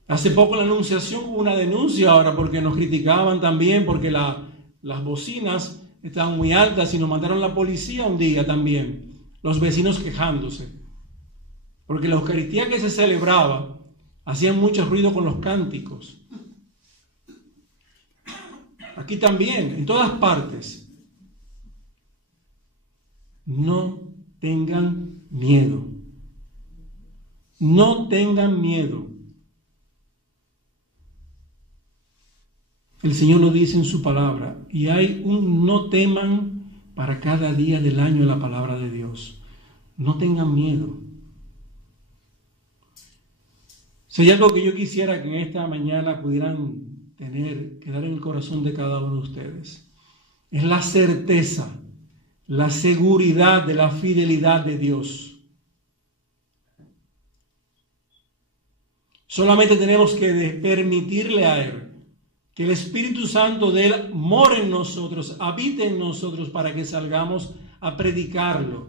Hace poco en la Anunciación hubo una denuncia ahora porque nos criticaban también, porque las bocinas estaban muy altas y nos mandaron la policía un día también, los vecinos quejándose, porque la Eucaristía que se celebraba hacían mucho ruido con los cánticos. Aquí también, en todas partes. No tengan miedo. No tengan miedo. El Señor lo dice en su palabra, y hay un no teman para cada día del año en la palabra de Dios. No tengan miedo. Si hay algo que yo quisiera que en esta mañana pudieran tener, quedar en el corazón de cada uno de ustedes, es la certeza, la seguridad de la fidelidad de Dios. Solamente tenemos que permitirle a Él que el Espíritu Santo de Él more en nosotros, habite en nosotros, para que salgamos a predicarlo.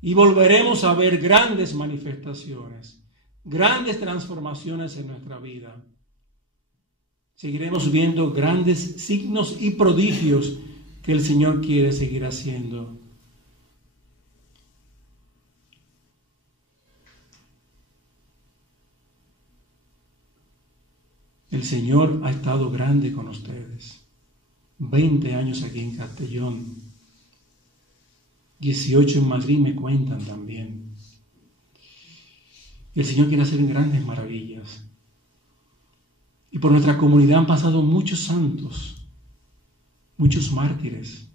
Y volveremos a ver grandes manifestaciones, grandes transformaciones en nuestra vida. Seguiremos viendo grandes signos y prodigios que el Señor quiere seguir haciendo. El Señor ha estado grande con ustedes. 20 años aquí en Castellón. 18 en Madrid me cuentan también. El Señor quiere hacer grandes maravillas. Y por nuestra comunidad han pasado muchos santos, muchos mártires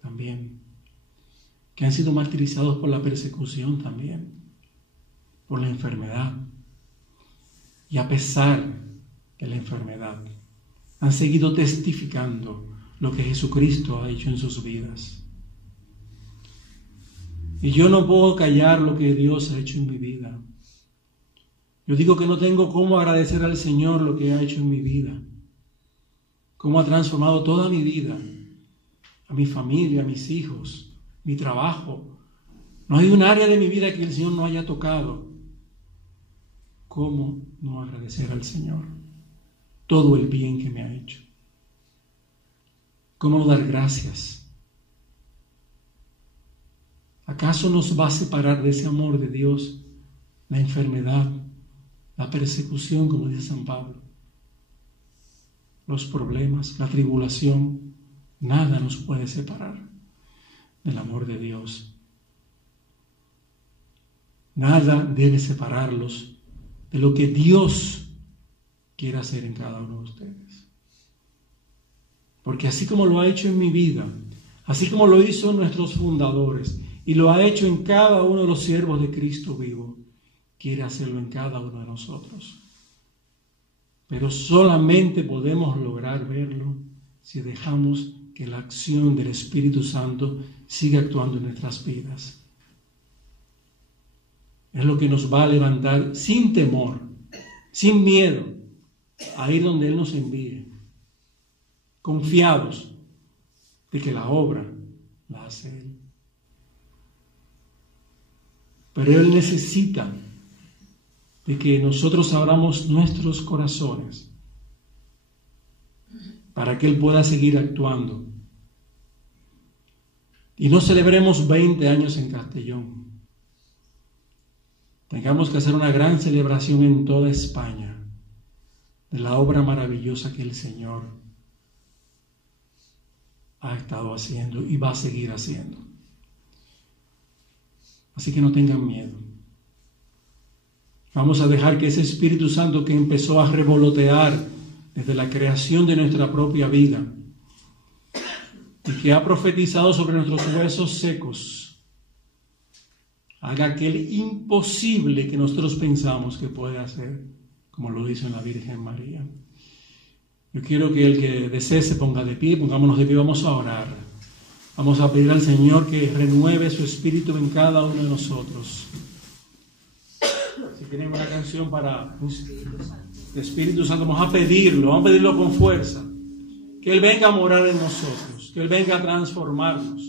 también, que han sido martirizados por la persecución también, por la enfermedad. Y a pesar de la enfermedad, han seguido testificando lo que Jesucristo ha hecho en sus vidas. Y yo no puedo callar lo que Dios ha hecho en mi vida. Yo digo que no tengo cómo agradecer al Señor lo que ha hecho en mi vida, cómo ha transformado toda mi vida, a mi familia, a mis hijos, mi trabajo. No hay un área de mi vida que el Señor no haya tocado. ¿Cómo no agradecer al Señor todo el bien que me ha hecho? ¿Cómo no dar gracias? ¿Acaso nos va a separar de ese amor de Dios la enfermedad, la persecución, como dice San Pablo? Los problemas, la tribulación, nada nos puede separar del amor de Dios. Nada debe separarlos de lo que Dios quiere hacer en cada uno de ustedes. Porque así como lo ha hecho en mi vida, así como lo hizo nuestros fundadores, y lo ha hecho en cada uno de los siervos de Cristo vivo, quiere hacerlo en cada uno de nosotros. Pero solamente podemos lograr verlo si dejamos que la acción del Espíritu Santo siga actuando en nuestras vidas. Es lo que nos va a levantar sin temor, sin miedo, a ir donde Él nos envíe, confiados de que la obra la hace Él. Pero Él necesita de que nosotros abramos nuestros corazones para que Él pueda seguir actuando. Y no celebremos 20 años en Castellón. Tengamos que hacer una gran celebración en toda España de la obra maravillosa que el Señor ha estado haciendo y va a seguir haciendo. Así que no tengan miedo. Vamos a dejar que ese Espíritu Santo que empezó a revolotear desde la creación de nuestra propia vida y que ha profetizado sobre nuestros huesos secos, haga aquel imposible que nosotros pensamos que puede hacer, como lo hizo en la Virgen María. Yo quiero que el que desee se ponga de pie, pongámonos de pie, vamos a orar. Vamos a pedir al Señor que renueve su Espíritu en cada uno de nosotros. Si tienen una canción para el Espíritu Santo, vamos a pedirlo con fuerza. Que Él venga a morar en nosotros, que Él venga a transformarnos,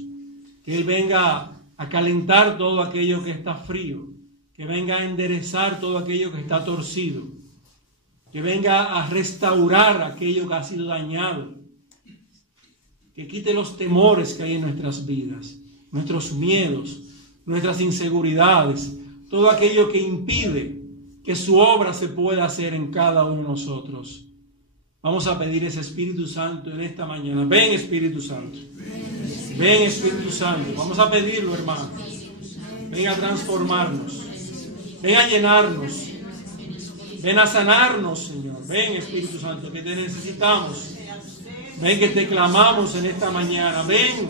que Él venga a calentar todo aquello que está frío, que venga a enderezar todo aquello que está torcido, que venga a restaurar aquello que ha sido dañado, que quite los temores que hay en nuestras vidas, nuestros miedos, nuestras inseguridades, todo aquello que impide que su obra se pueda hacer en cada uno de nosotros. Vamos a pedir ese Espíritu Santo en esta mañana. Ven, Espíritu Santo. Ven, Espíritu Santo. Vamos a pedirlo, hermano. Ven a transformarnos. Ven a llenarnos. Ven a sanarnos, Señor. Ven, Espíritu Santo, que te necesitamos. Ven, que te clamamos en esta mañana. Ven.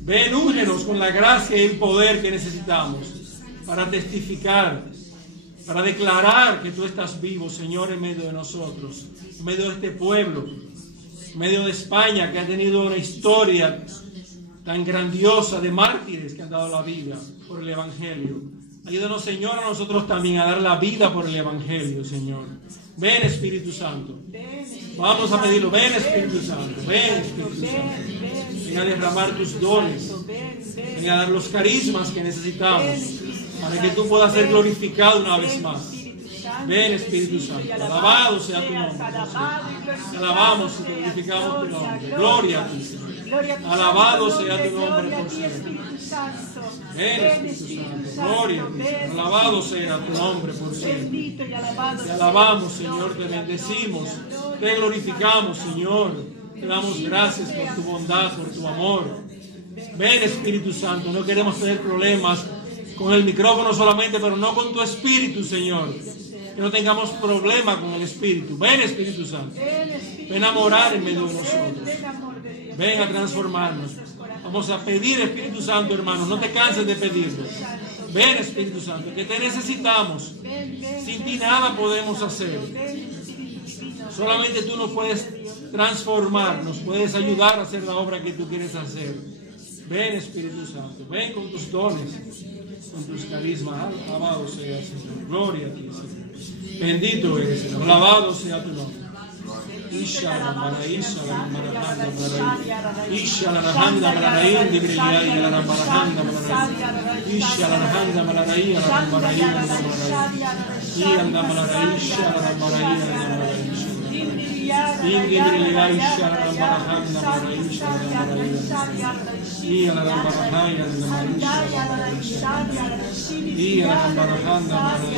Ven, úngenos con la gracia y el poder que necesitamos para testificar, para declarar que tú estás vivo, Señor, en medio de nosotros, en medio de este pueblo, en medio de España, que ha tenido una historia tan grandiosa de mártires que han dado la vida por el Evangelio. Ayúdanos, Señor, a nosotros también a dar la vida por el Evangelio, Señor. Ven, Espíritu Santo. Vamos a pedirlo. Ven, Espíritu Santo. Ven, Espíritu Santo. Ven a derramar tus dones. Ven a dar los carismas que necesitamos para que tú puedas ser glorificado una vez más. Ven, Espíritu Santo. Alabado sea tu nombre. Te alabamos y te glorificamos tu nombre. Gloria a ti, Señor. Alabado sea tu nombre por siempre. Ven, Espíritu Santo. Gloria a ti, Señor. Alabado sea tu nombre por siempre. Te alabamos, Señor. Te bendecimos. Te glorificamos, Señor. Te damos gracias por tu bondad, por tu amor. Ven, Espíritu Santo. No queremos tener problemas con el micrófono solamente, pero no con tu Espíritu, Señor. Que no tengamos problema con el Espíritu. Ven, Espíritu Santo. Ven a morar en medio de nosotros. Ven a transformarnos. Vamos a pedir, Espíritu Santo, hermanos. No te canses de pedirlo. Ven, Espíritu Santo, que te necesitamos. Sin ti nada podemos hacer. Solamente tú nos puedes transformar, nos puedes ayudar a hacer la obra que tú quieres hacer. Ven, Espíritu Santo. Ven con tus dones, con tus carismas. Alabado sea, Señor. Gloria a ti, Señor. Bendito eres, Señor. Alabado sea tu nombre. Isha la maraísa la marajanda maraí. Isha la rajanda maraí, dibriai la marajanda maraí. Isha la rajanda maraí, la maraí la maraí. Y anda maraí, isha la maraí la maraí. Dibriai isha la marajanda maraí, isha la maraí. Y a la rambarajanda la maraí, y a la rambarajanda maraí.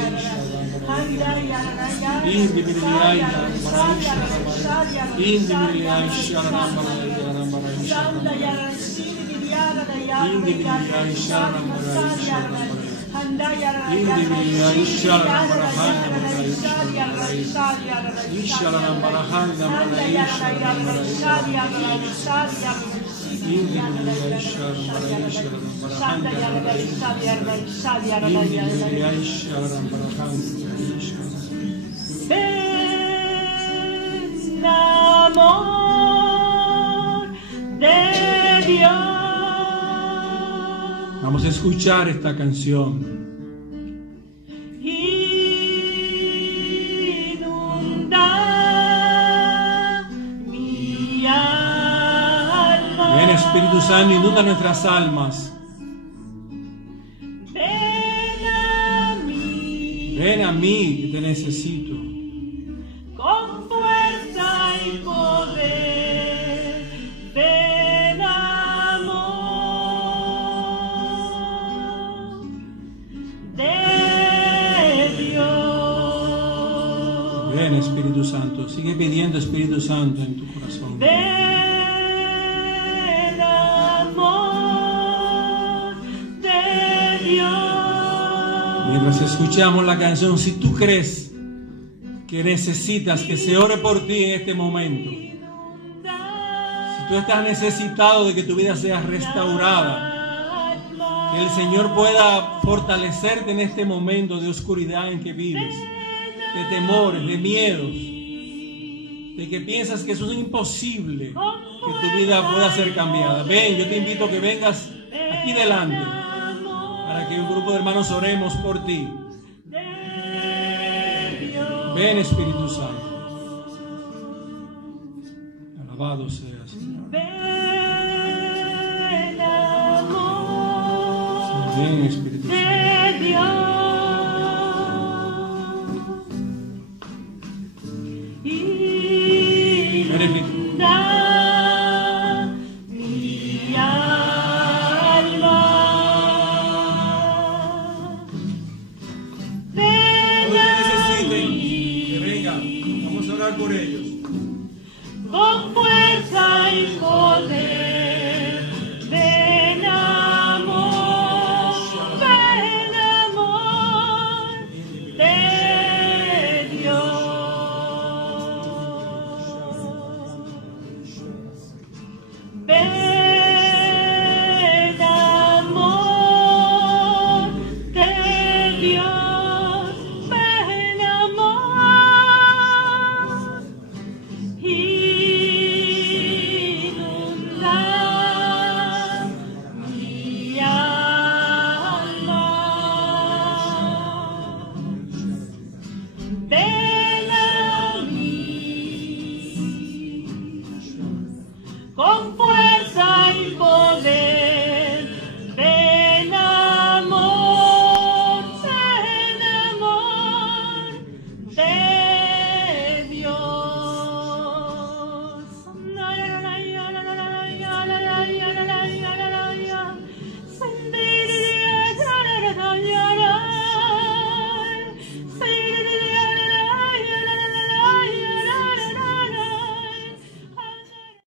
Ven, amor de Dios. Vamos a escuchar esta canción. Inunda mi alma. Ven, Espíritu Santo, inunda nuestras almas. Ven a mí, que te necesito. Con fuerza y poder, ven, amor de Dios. Ven, Espíritu Santo. Sigue pidiendo, Espíritu Santo, en tu corazón. Ven, Mientras escuchamos la canción, si tú crees que necesitas que se ore por ti en este momento, si tú estás necesitado de que tu vida sea restaurada, que el Señor pueda fortalecerte en este momento de oscuridad en que vives, de temores, de miedos, de que piensas que eso es imposible, que tu vida pueda ser cambiada, ven, yo te invito a que vengas aquí delante para que un grupo de hermanos oremos por ti. Ven, Espíritu Santo. Alabado sea, Señor. Ven, Espíritu Santo. Por ellos. Con fuerza y poder, ven amor de Dios. Ven amor de Dios, ven amor. Ven.